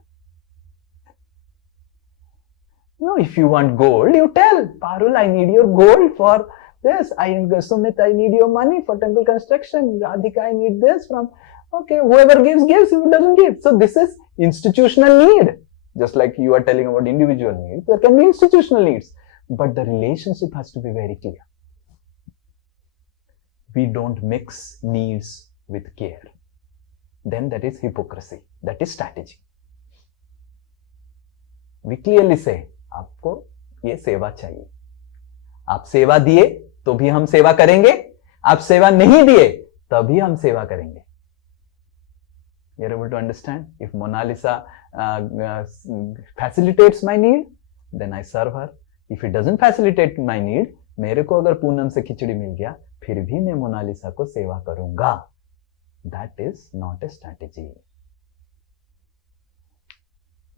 No, if you want gold, you tell Parul, I need your gold for this. Sumit, I need your money for temple construction. Radhika, I need this from. Okay, whoever gives, whoever doesn't give. So this is institutional need. Just like you are telling about individual needs, there can be institutional needs. But the relationship has to be very clear. We don't mix needs with care. Then that is hypocrisy. That is strategy. We clearly say, आपको ये सेवा चाहिए. आप सेवा दिए तो भी हम सेवा करेंगे. आप सेवा नहीं दिए तभी हम सेवा करेंगे. You're able to understand? If Mona Lisa facilitates my need, then I serve her. If it doesn't facilitate my need, मेरे को अगर पूनम से खिचड़ी मिल गया, फिर भी मैं मोनालिसा को सेवा करूंगा. That is not a strategy.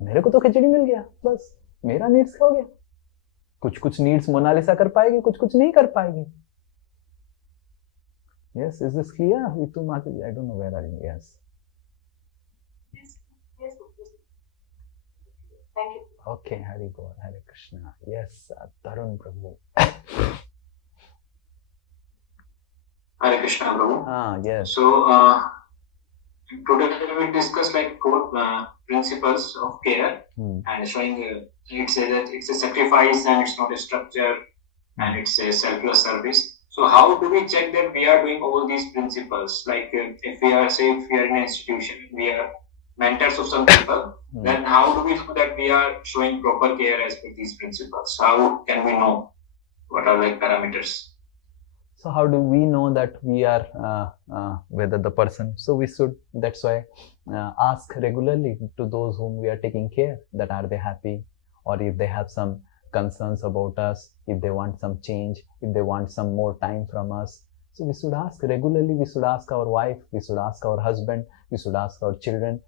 मेरे को तो खिचड़ी मिल गया, बस मेरा नीड्स हो गया. कुछ नीड्स मोनालिसा कर पाएगी, कुछ नहीं कर पाएगी. Yes, is this clear? Prithu Mataji, I don't know where are you. Yes. Yes. Thank you. Okay, Hari Gaur, Hare Krishna. Yes, Tarun Prabhu. Hare Krishna, Prabhu. Yes. So, today we will discuss like 4 principles of care and showing it says that it's a sacrifice and it's not a structure and it's a selfless service. So, how do we check that we are doing all these principles? Like if we are in an institution, we are mentors of some people, then how do we know that we are showing proper care as per these principles? How can we know what are like parameters? So how do we know that we are whether the person? So we should, that's why ask regularly to those whom we are taking care, that are they happy, or if they have some concerns about us, if they want some change, if they want some more time from us. So we should ask regularly. We should ask our wife, we should ask our husband, we should ask our children,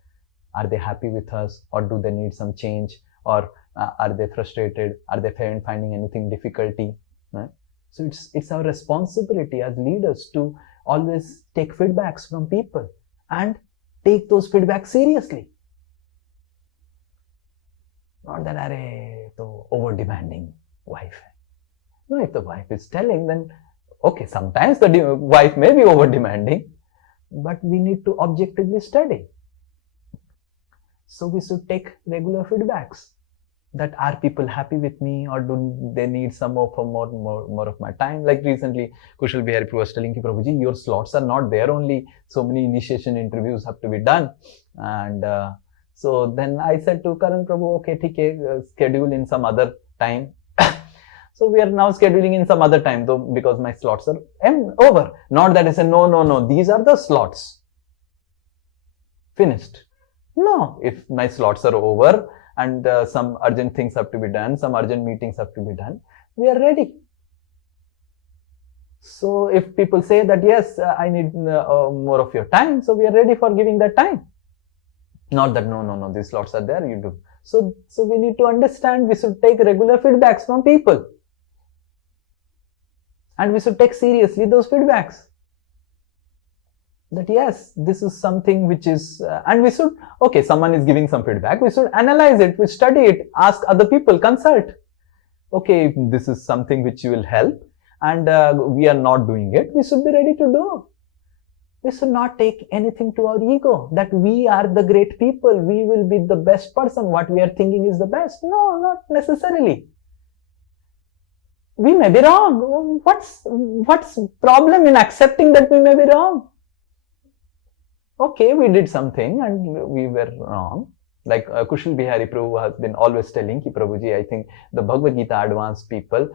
are they happy with us, or do they need some change, or are they frustrated, are they finding anything difficulty, right? So it's our responsibility as leaders to always take feedbacks from people and take those feedbacks seriously. Not that over demanding wife. No, if the wife is telling, then okay, sometimes the wife may be over demanding, but we need to objectively study. So we should take regular feedbacks. That are people happy with me, or do they need some more of my time? Like recently, Kushal Bihari was telling ki, Prabhuji, your slots are not there, only so many initiation interviews have to be done. And so then I said to Karan Prabhu, okay, schedule in some other time. So we are now scheduling in some other time, though, because my slots are over. Not that I say, no, these are the slots. Finished. No, if my slots are over and some urgent things have to be done, some urgent meetings have to be done, we are ready. So if people say that, yes, I need more of your time, so we are ready for giving that time. Not that, no, these slots are there, you do. So we need to understand, we should take regular feedbacks from people. And we should take seriously those feedbacks. That yes, this is something which is, and we should, okay, someone is giving some feedback, we should analyze it, we study it, ask other people, consult. Okay, this is something which will help and we are not doing it, we should be ready to do. We should not take anything to our ego, that we are the great people, we will be the best person, what we are thinking is the best. No, not necessarily. We may be wrong. What's problem in accepting that we may be wrong? Okay, we did something and we were wrong. Like Kushal Bihari Prabhu has been always telling, Ki Prabhuji, I think the Bhagavad Gita advanced people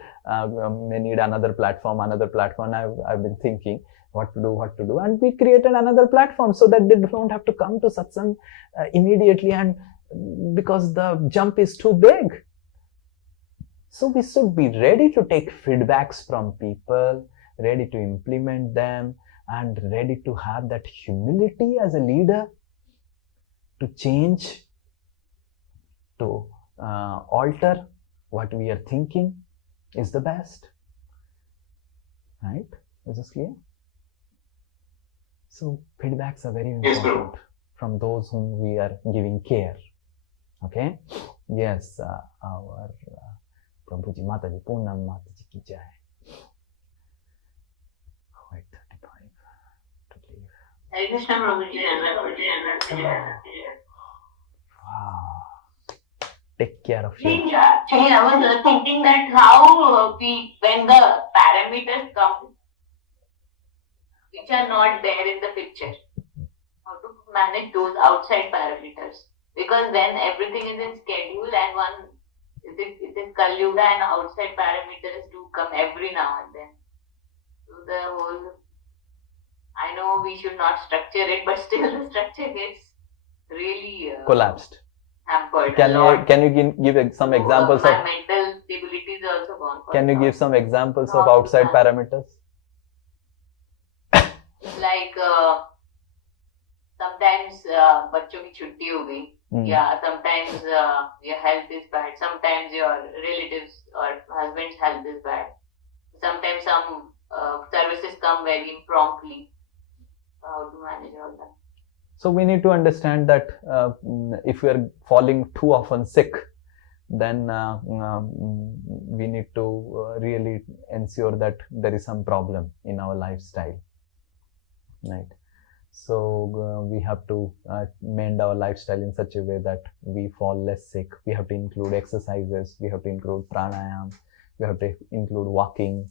may need another platform. I've been thinking what to do. And we created another platform so that they don't have to come to satsang immediately, and because the jump is too big. So we should be ready to take feedbacks from people, ready to implement them, and ready to have that humility as a leader to change, to alter what we are thinking is the best. Right? Is this clear? So feedbacks are very important from those whom we are giving care. Okay? Yes, our Prabhuji Mataji, Poonam Mataji ki jai. Wait, 35 to leave. Hare Krishna Prabhuji. Wow. Take care of you. Actually, I was thinking that how when the parameters come, which are not there in the picture, how to manage those outside parameters. Because then everything is in schedule and it is Kali Yuga and outside parameters do come every now and then. So the whole, I know we should not structure it, but still the structure gets really collapsed. Hampered. Can you give some examples my of mental stability is also gone. Can you give some examples of outside parameters? Like sometimes बच्चों की छुट्टी हो गई. Yeah, sometimes your health is bad. Sometimes your relatives or husband's health is bad. Sometimes some services come very impromptly. How to manage all that? So we need to understand that if we are falling too often sick, then we need to really ensure that there is some problem in our lifestyle, right? So we have to mend our lifestyle in such a way that we fall less sick. We have to include exercises, we have to include pranayam, we have to include walking.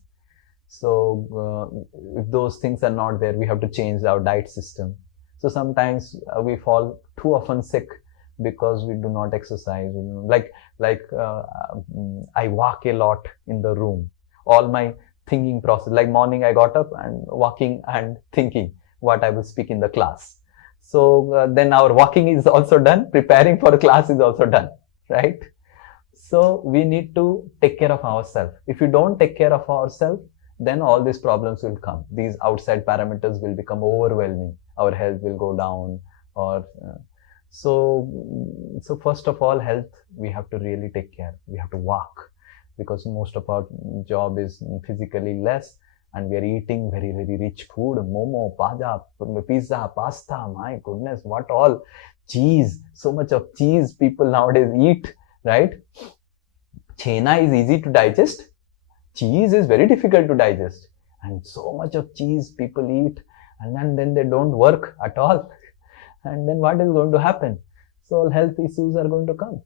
So if those things are not there, we have to change our diet system. So sometimes we fall too often sick because we do not exercise. I walk a lot in the room. All my thinking process, like morning I got up and walking and thinking what I will speak in the class. So then our walking is also done, preparing for class is also done, right? So we need to take care of ourselves. If you don't take care of ourselves, then all these problems will come. These outside parameters will become overwhelming. Our health will go down, or so first of all, health, we have to really take care. We have to walk, because most of our job is physically less, and we are eating very, very rich food, momo, pizza, pasta, my goodness, what all, cheese, so much of cheese people nowadays eat, right? Chena is easy to digest, cheese is very difficult to digest, and so much of cheese people eat, and then they don't work at all, and then what is going to happen? So health issues are going to come.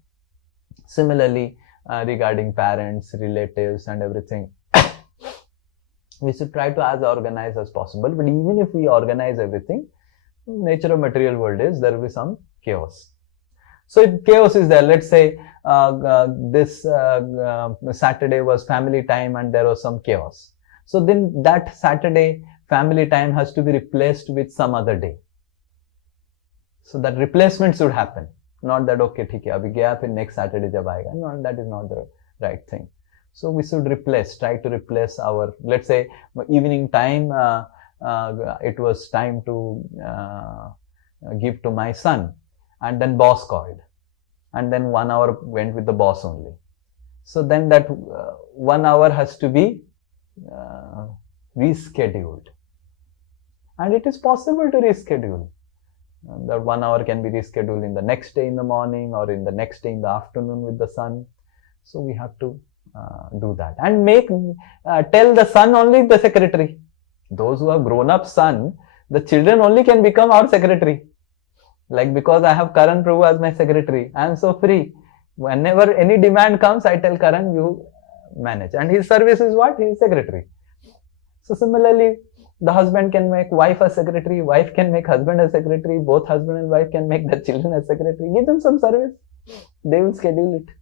Similarly, regarding parents, relatives and everything, we should try to as organize as possible, but even if we organize everything, nature of material world is there will be some chaos. So if chaos is there, let's say this Saturday was family time and there was some chaos. So then that Saturday family time has to be replaced with some other day. So that replacement should happen. Not that, okay, ठीक है, अभी गया फिर next Saturday जब आएगा. No, that is not the right thing. So we should try to replace our, let's say, evening time, it was time to give to my son. And then boss called. And then 1 hour went with the boss only. So then that 1 hour has to be rescheduled. And it is possible to reschedule. That 1 hour can be rescheduled in the next day in the morning or in the next day in the afternoon with the son. So we have to do that and tell the son only the secretary. Those who have grown up son, the children only can become our secretary. Like, because I have Karan Prabhu as my secretary, I am so free. Whenever any demand comes, I tell Karan, you manage. And his service is what? He is secretary. So similarly, the husband can make wife as secretary, wife can make husband as secretary, both husband and wife can make their children as secretary. Give them some service. They will schedule it.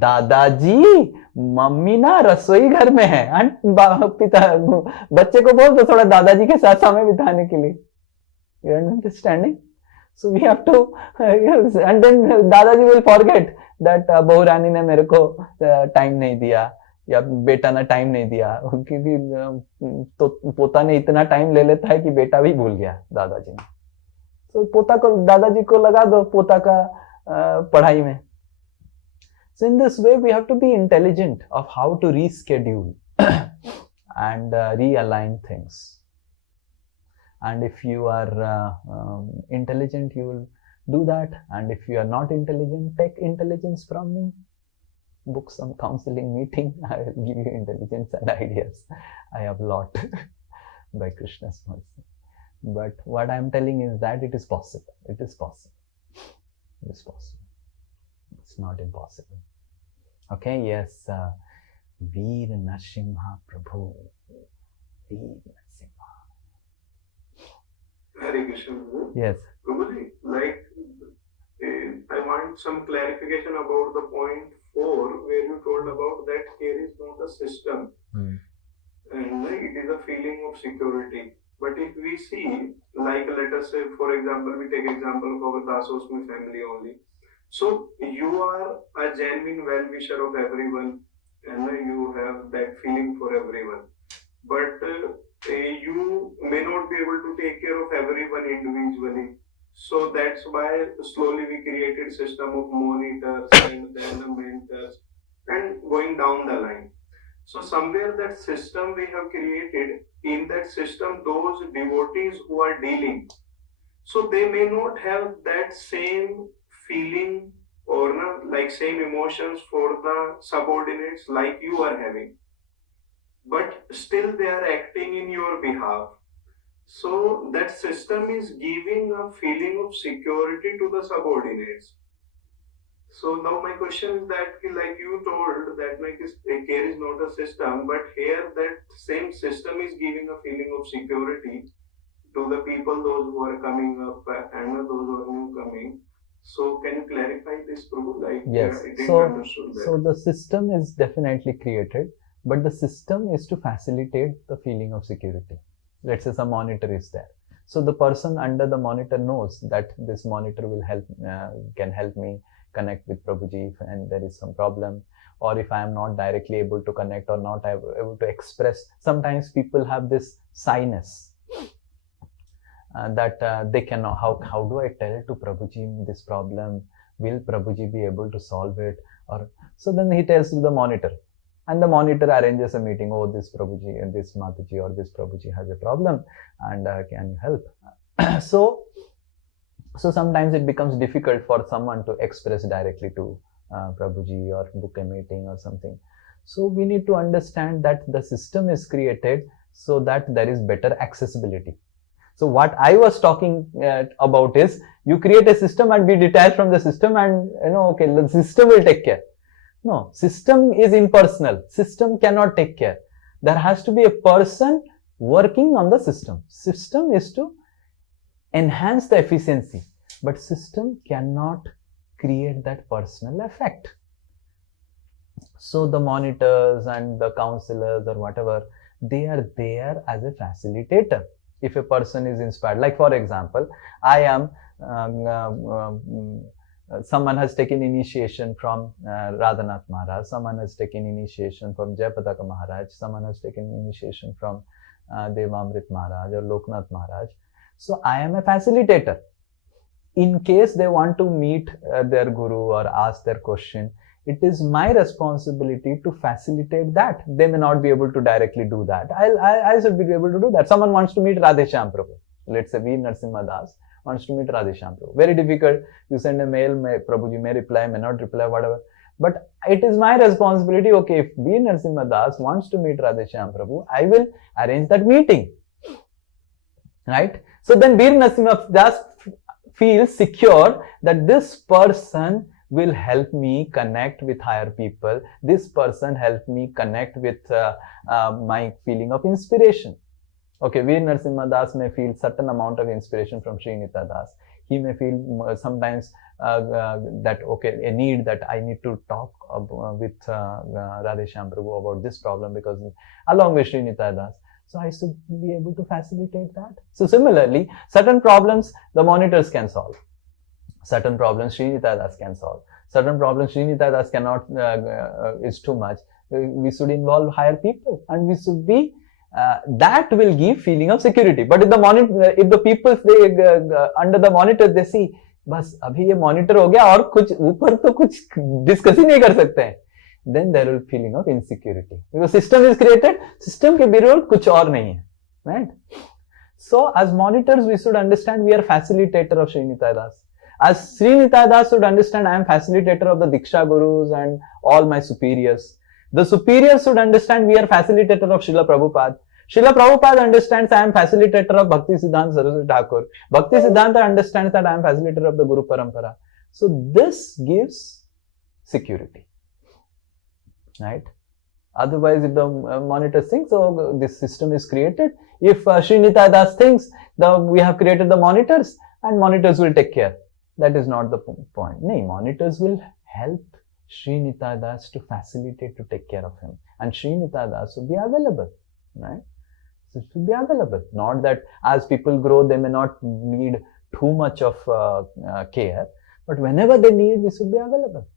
दादाजी mummy ना रसोई घर में है and पिता बच्चे को बोल दो थोड़ा दादाजी के साथ समय बिताने के लिए. You are understanding? So we have to, yes, and then दादाजी will forget that बहू रानी ने मेरे को टाइम नहीं दिया या बेटा ने टाइम नहीं दिया, क्योंकि तो पोता ने इतना टाइम ले लेता है कि बेटा भी भूल गया दादाजी ने. तो पोता को दादाजी को लगा दो पोता का पढ़ाई में. So in this way, we have to be intelligent of how to reschedule and realign things. And if you are intelligent, you will do that. And if you are not intelligent, take intelligence from me. Book some counseling meeting. I will give you intelligence and ideas. I have a lot by Krishna's mercy. But what I am telling is that it is possible. It is possible. It is possible. It's not impossible. Okay, yes. Veer Narasimha Prabhu. Veer Narasimha. Hare Krishna. Yes. Prabhuji, like, I want some clarification about the point 4 where you told about that here is not a system. And it is a feeling of security. But if we see, like, let us say, for example, we take example of our Dasosmi family only. So you are a genuine well-wisher of everyone and you have that feeling for everyone. But you may not be able to take care of everyone individually. So that's why slowly we created system of monitors and then the mentors and going down the line. So somewhere that system we have created, in that system those devotees who are dealing, so they may not have that same feeling or like same emotions for the subordinates like you are having, but still they are acting in your behalf. So that system is giving a feeling of security to the subordinates. So now my question is that, like you told that like care is not a system, but here that same system is giving a feeling of security to the people, those who are coming up and those who are new coming. So can you clarify this, Prabhu? Like, yes. So the system is definitely created, but the system is to facilitate the feeling of security. Let's say some monitor is there. So the person under the monitor knows that this monitor will help, can help me connect with Prabhuji and there is some problem, or if I am not directly able to connect or not able to express. Sometimes people have this shyness. That they cannot, how do I tell to Prabhuji this problem? Will Prabhuji be able to solve it? Or so then he tells to the monitor, and the monitor arranges a meeting. Oh, this Prabhuji and this Mataji or this Prabhuji has a problem, and can you help? So sometimes it becomes difficult for someone to express directly to Prabhuji or book a meeting or something. So we need to understand that the system is created so that there is better accessibility. So what I was talking about is, you create a system and be detached from the system and, okay, the system will take care. No, system is impersonal. System cannot take care. There has to be a person working on the system. System is to enhance the efficiency. But system cannot create that personal effect. So the monitors and the counselors or whatever, they are there as a facilitator. If a person is inspired, like for example, I am someone has taken initiation from Radhanath Maharaj, someone has taken initiation from Jayapataka Maharaj, someone has taken initiation from Devamrit Maharaj or Loknath Maharaj. So I am a facilitator. In case they want to meet their guru or ask their question, it is my responsibility to facilitate that. They may not be able to directly do that. I should be able to do that. Someone wants to meet Radheshyam Prabhu. Let's say Veer Narasimha Das wants to meet Radheshyam Prabhu. Very difficult. You send a mail, Prabhuji may reply, may not reply, whatever. But it is my responsibility. Okay, if Veer Narasimha Das wants to meet Radheshyam Prabhu, I will arrange that meeting. Right? So then Veer Narasimha Das feels secure that this person will help me connect with higher people. This person helped me connect with my feeling of inspiration. Okay, Veer Narasimha Das may feel certain amount of inspiration from Sri Nitai Das. He may feel sometimes that, okay, a need that I need to talk with Radheshyam Prabhu about this problem because along with Sri Nitai Das. So I should be able to facilitate that. So similarly, certain problems the monitors can solve. Certain problems Sri Nitai Das can solve. Certain problems Sri Nitai Das cannot, is too much. We should involve higher people and we should be, that will give feeling of security. But if the people, they, under the monitor, they see, बस अभी ये monitor हो गया और कुछ ऊपर तो कुछ discuss ही नहीं कर सकते हैं. Then there will be feeling of insecurity. Because system is created, system के बिरोल कुछ और नहीं है. Right? So as monitors, we should understand we are facilitator of Sri Nitai Das. As Sri Nitai Das should understand, I am facilitator of the Diksha Gurus and all my superiors. The superiors should understand we are facilitator of Srila Prabhupada. Srila Prabhupada understands I am facilitator of Bhakti Siddhanta Saraswati Thakur. Bhakti Siddhanta understands that I am facilitator of the Guru Parampara. So this gives security. Right? Otherwise, if the monitor thinks, oh, this system is created, if Sri Nitai Das thinks we have created the monitors and monitors will take care. That is not the point. No, monitors will help Sri Nitai Das to facilitate, to take care of him. And Sri Nitai Das will be available. Right? So it should be available. Not that as people grow, they may not need too much of care. But whenever they need, we should be available.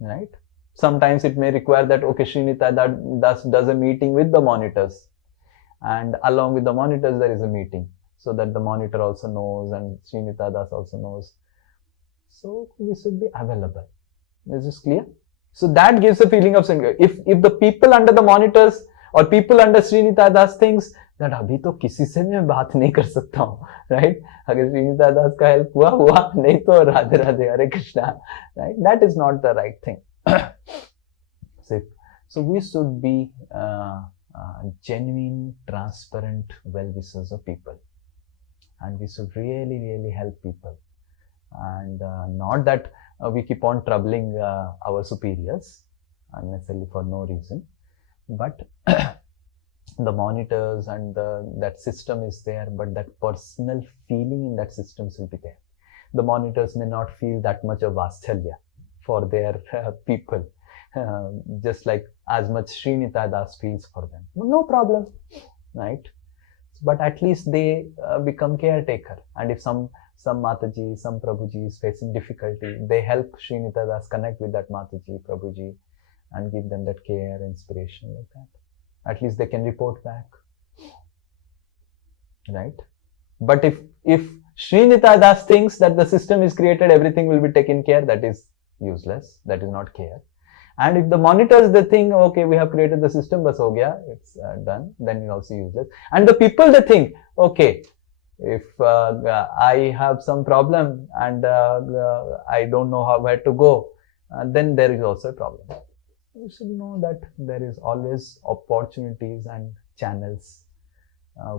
Right? Sometimes it may require that, okay, Sri Nitai Das does a meeting with the monitors. And along with the monitors, there is a meeting. So that the monitor also knows and Sri Nitai Das also knows. So we should be available. Is this clear? So that gives a feeling of security. If the people under the monitors or people under Sri Nitai Das thinks that अभी तो किसी से मैं बात नहीं कर सकता हूँ, right? अगर Sri Nitai Das का help हुआ नहीं तो Radhe Radhe Hare Krishna, right? That is not the right thing. So we should be genuine, transparent well-wishers of people, and we should really, really help people, and not that we keep on troubling our superiors unnecessarily for no reason, but the monitors and that system is there, but that personal feeling in that system will be there. The monitors may not feel that much of Vatshalya for their people, just like as much Sri Nitai Das feels for them. No problem, right? But at least they become caretaker. And if some Mataji, some Prabhuji is facing difficulty, they help Sri Nitai Das connect with that Mataji, Prabhuji, and give them that care, inspiration like that. At least they can report back, right? But if Sri Nitai Das thinks that the system is created, everything will be taken care, that is useless, that is not care. And if the monitors, they think, okay, we have created the system, bas ho gaya, it's done, then it's also useless. And the people, they think, okay, if I have some problem and I don't know where to go, then there is also a problem. You should know that there is always opportunities and channels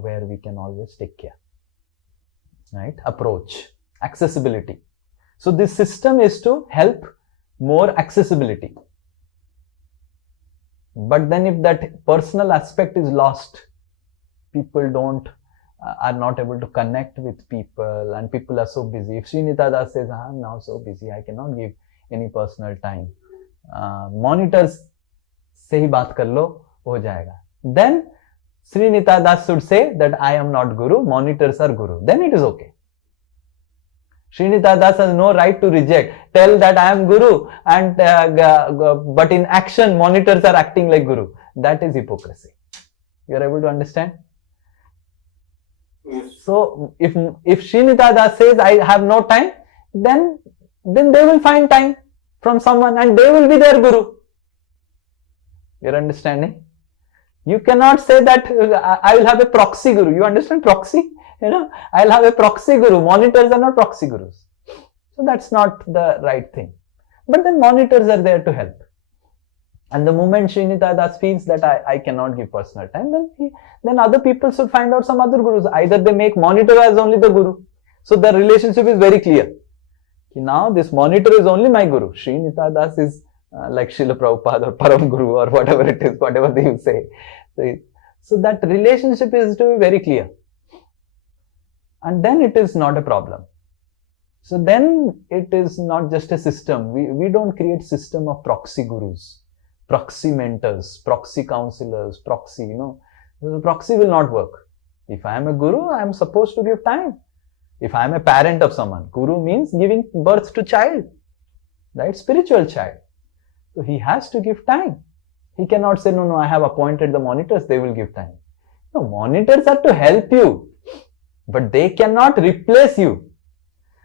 where we can always take care, right? Approach, accessibility. So this system is to help more accessibility. But then if that personal aspect is lost, people don't are not able to connect with people, and people are so busy. If Sri Nitai says, I'm now so busy, I cannot give any personal time, monitors से ही बात कर लो, हो जाएगा. Then Sri Nitai should say that I am not Guru, monitors are Guru. Then it is okay. Sri Nitai has no right to reject, tell that I am Guru, and but in action monitors are acting like Guru. That is hypocrisy. You are able to understand? Yes. So if Sri Nitai says I have no time, then they will find time from someone and they will be their Guru. You're understanding? You cannot say that I will have a proxy Guru. You understand proxy? You know, I'll have a proxy Guru. Monitors are not proxy Gurus. So that's not the right thing. But then monitors are there to help. And the moment Sri Nitai feels that I cannot give personal time, then other people should find out some other Gurus. Either they make monitor as only the Guru. So the relationship is very clear. Now this monitor is only my Guru. Sri Nitai is like Srila Prabhupada or Param Guru or whatever it is, whatever they will say. So that relationship is to be very clear. And then it is not a problem. So then it is not just a system. We don't create system of proxy gurus, proxy mentors, proxy counselors, proxy, the proxy will not work. If I am a guru, I am supposed to give time. If I am a parent of someone, guru means giving birth to child, right? Spiritual child. So he has to give time. He cannot say, no, I have appointed the monitors, they will give time. No, monitors are to help you, but they cannot replace you.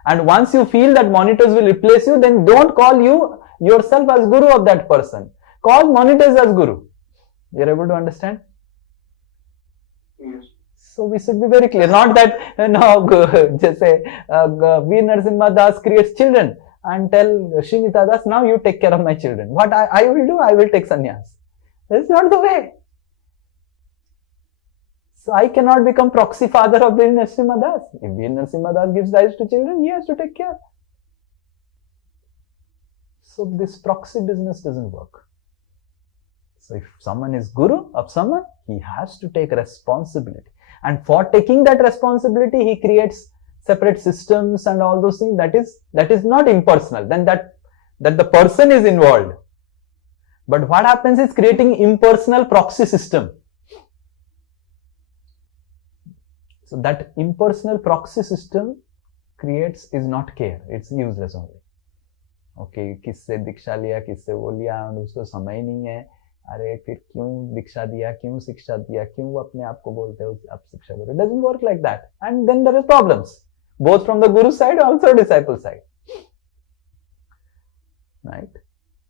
And once you feel that monitors will replace you, then don't call you yourself as guru of that person. Call monitors as guru. You're able to understand? Yes. So we should be very clear. Not that, just say, Veer Narasimha Das creates children and tell Sri Nitai Das, now you take care of my children. What I will do, I will take sannyas. That's not the way. So I cannot become proxy father of Veer Narasimha Das. If Veer Narasimha Das gives rise to children, he has to take care. So this proxy business doesn't work. So if someone is guru of someone, he has to take responsibility. And for taking that responsibility, he creates separate systems and all those things. That is not impersonal. Then that the person is involved. But what happens is creating impersonal proxy system. So that impersonal proxy system is not care. It's useless only. Okay, किससे दीक्षा लिया, किससे वो लिया, उसको समय नहीं है. अरे फिर क्यों दीक्षा दिया, क्यों शिक्षा दिया, क्यों अपने आप को बोलते हो आप शिक्षा करो? It doesn't work like that. And then there are problems, both from the guru side, also disciple side. Right?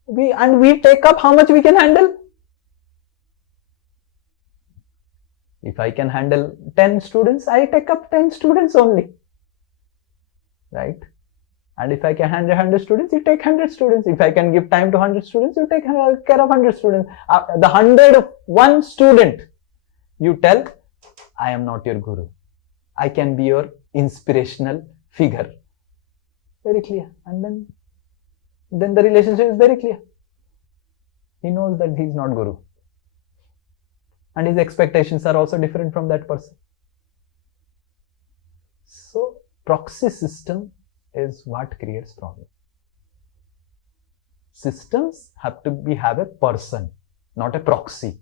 We take up how much we can handle. If I can handle 10 students, I take up 10 students only. Right? And if I can handle 100 students, you take 100 students. If I can give time to 100 students, you take care of 100 students. The 101 student, you tell, I am not your guru. I can be your inspirational figure. Very clear. And then the relationship is very clear. He knows that he is not guru. And his expectations are also different from that person. So, proxy system is what creates problem. Systems have a person, not a proxy.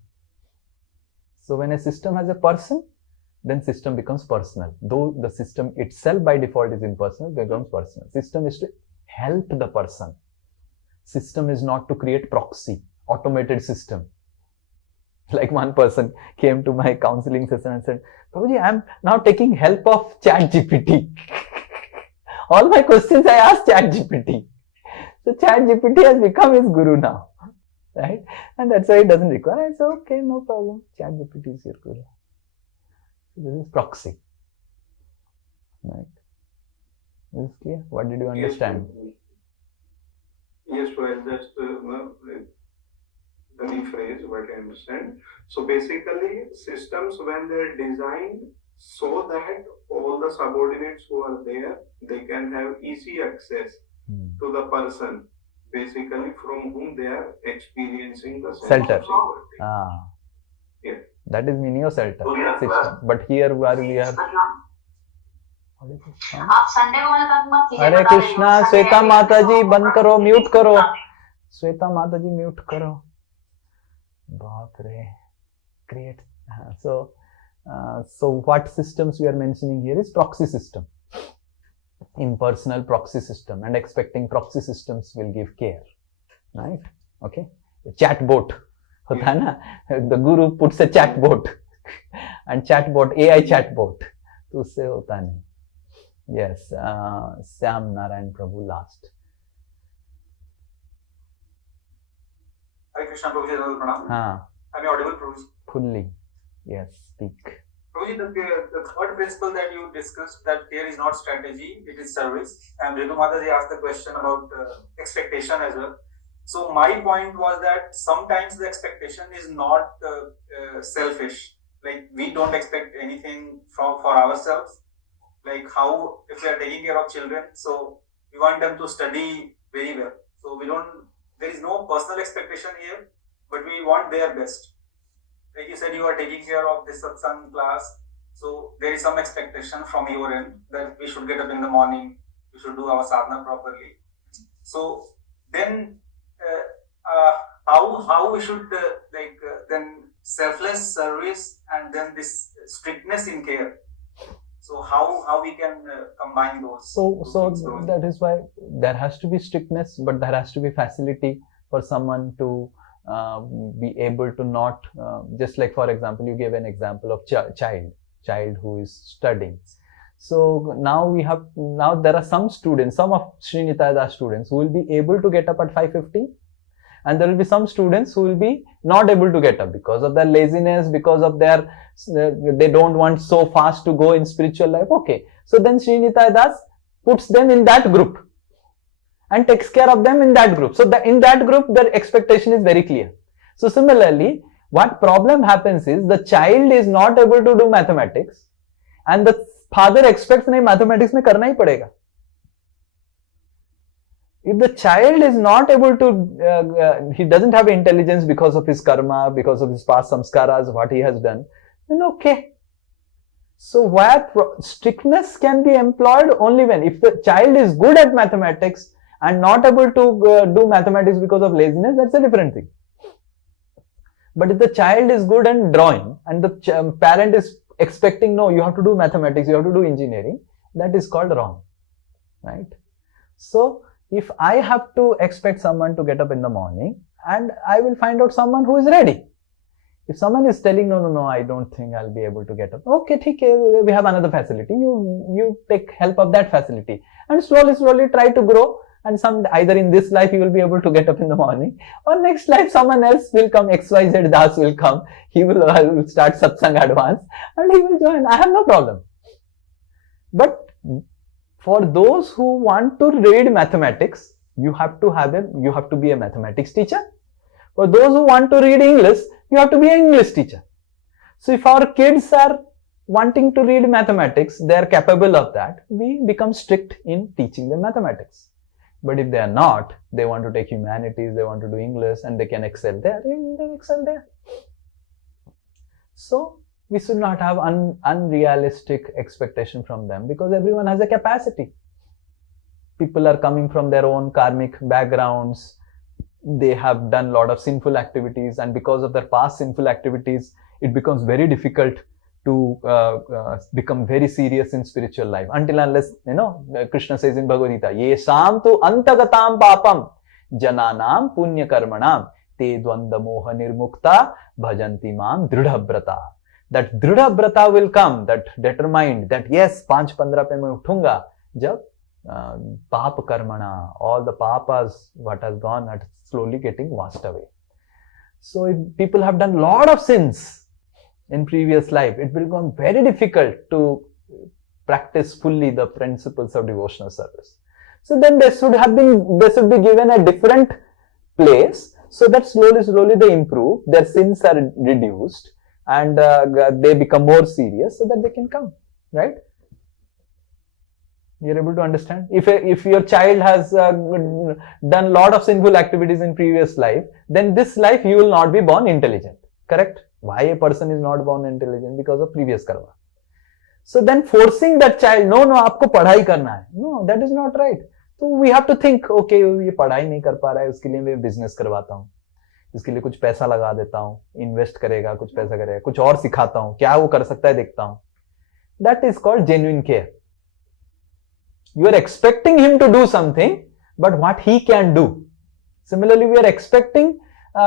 So when a system has a person, then system becomes personal. Though the system itself by default is impersonal, it becomes personal. System is to help the person. System is not to create proxy, automated system. Like one person came to my counseling session and said, Prabhuji, I am now taking help of ChatGPT. All my questions I asked ChatGPT. So ChatGPT has become his guru now. Right? And that's why it doesn't require. I said, okay, no problem. ChatGPT is your guru. This is proxy. Right? Is this clear? What did you understand? Yes, well, just rephrase what I understand. So basically, systems, when they're designed so that all the subordinates who are there, they can have easy access to the person, basically from whom they are experiencing the sense of Shelter. security. Ah. Yeah. That is meaning of shelter system. But here where we are. आप Sunday को मुझे तक मत कीजिए, हरे बता रही हूँ, Krishna, Sunday Shweta है, माता जी तो बंद करो, म्यूट करो, श्वेता माता जी म्यूट करो, बाप रे, create. So what systems we are mentioning here is proxy system, impersonal proxy system, and expecting proxy systems will give care, right? Okay, chatbot होता है ना, the guru puts a chatbot and chatbot AI chatbot, तो उससे होता नहीं. Yes, Syam Narayan Prabhu last. Hare Krishna, Prabhuji, Pranam. हाँ. Am I audible, Prabhuji? Fully. Yes, speak. Prabhuji, the third principle that you discussed, that care is not strategy, it is service. And Ritu Mataji asked the question about expectation as well. So my point was that sometimes the expectation is not selfish. Like we don't expect anything for ourselves. Like how, if we are taking care of children, so we want them to study very well. So there is no personal expectation here, but we want their best. Like you said, you are taking care of this satsang class, so there is some expectation from your end that we should get up in the morning, we should do our sadhana properly. So then, how we should then selfless service and then this strictness in care. So how we can combine those? So that is why there has to be strictness, but there has to be facility for someone to be able to not, just like for example, you gave an example of child who is studying. So now there are some students, some of Sri Nitai students who will be able to get up at 5:50, and there will be some students who will be not able to get up because of their laziness, because of they don't want so fast to go in spiritual life. Okay, so then Sri Nitai Das puts them in that group and takes care of them in that group. So in that group, their expectation is very clear. So similarly, what problem happens is the child is not able to do mathematics and the father expects nahi mathematics mein karna hi padega. If the child is not able to, he doesn't have intelligence because of his karma, because of his past samskaras, what he has done, then okay. So where strictness can be employed only when, if the child is good at mathematics and not able to do mathematics because of laziness, that's a different thing. But if the child is good at drawing and the parent is expecting, no, you have to do mathematics, you have to do engineering, that is called wrong, right? So if I have to expect someone to get up in the morning, and I will find out someone who is ready. If someone is telling, no, I don't think I'll be able to get up. Okay, we have another facility. You take help of that facility and slowly try to grow. And either in this life you will be able to get up in the morning, or next life someone else will come, XYZ Das will come. He will start satsang advance and he will join. I have no problem. But for those who want to read mathematics, you have to be a mathematics teacher. For those who want to read English, you have to be an English teacher. So if our kids are wanting to read mathematics, they are capable of that, we become strict in teaching them mathematics. But if they are not, they want to take humanities, they want to do English and they can excel there, they excel there. So we should not have unrealistic expectation from them, because everyone has a capacity. People are coming from their own karmic backgrounds. They have done a lot of sinful activities, and because of their past sinful activities, it becomes very difficult to become very serious in spiritual life. Until unless, Krishna says in Bhagavad Gita, Yesham tu antagatam papam jananam punya karmanam te dvanda moha nirmukta bhajanti mam dridhabrata. That dridhabrata will come, that determined, that yes, 5:15 pe main uthunga, jab papa karmana, all the papas, what has gone, are slowly getting washed away. So if people have done a lot of sins in previous life, it will become very difficult to practice fully the principles of devotional service. So then they should be given a different place, so that slowly they improve, their sins are reduced, and they become more serious, so that they can come, right? You're able to understand? If your child has done a lot of sinful activities in previous life, then this life you will not be born intelligent, correct? Why a person is not born intelligent? Because of previous karma. So then forcing that child, no, आपको पढ़ाई करना है, no, that is not right. So we have to think, okay, ये पढ़ाई नहीं कर पा रहा है, उसके लिए मैं बिजनेस करवाता हूँ, इसके लिए कुछ पैसा लगा देता हूँ, इन्वेस्ट करेगा, कुछ पैसा करेगा, कुछ और सिखाता हूँ, क्या वो कर सकता है देखता हूँ. That is called genuine care. You are expecting him to do something, but what he can do. Similarly, we are expecting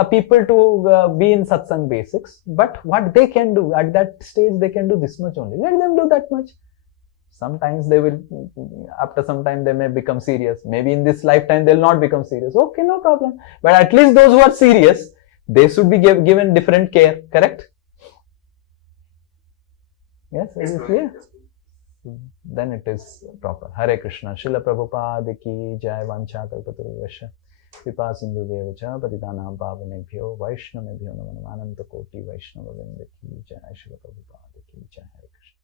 people to be in satsang basics, but what they can do at that stage, they can do this much only. Let them do that much. Sometimes they will, after some time, they may become serious. Maybe in this lifetime, they'll not become serious. Okay, no problem. But at least those who are serious, they should be given different care, correct? Yes, is it clear? Then it is proper. Hare Krishna. Srila Prabhupada ki jai. Vancha kalpataruvasya कृपा सिंधु देवच पतितानां पावनेभ्यो वैष्णवेभ्यो नमो नमः अनंत कोटि वैष्णव वृंद की जय. श्री प्रभुपाद की जय. हरे कृष्ण.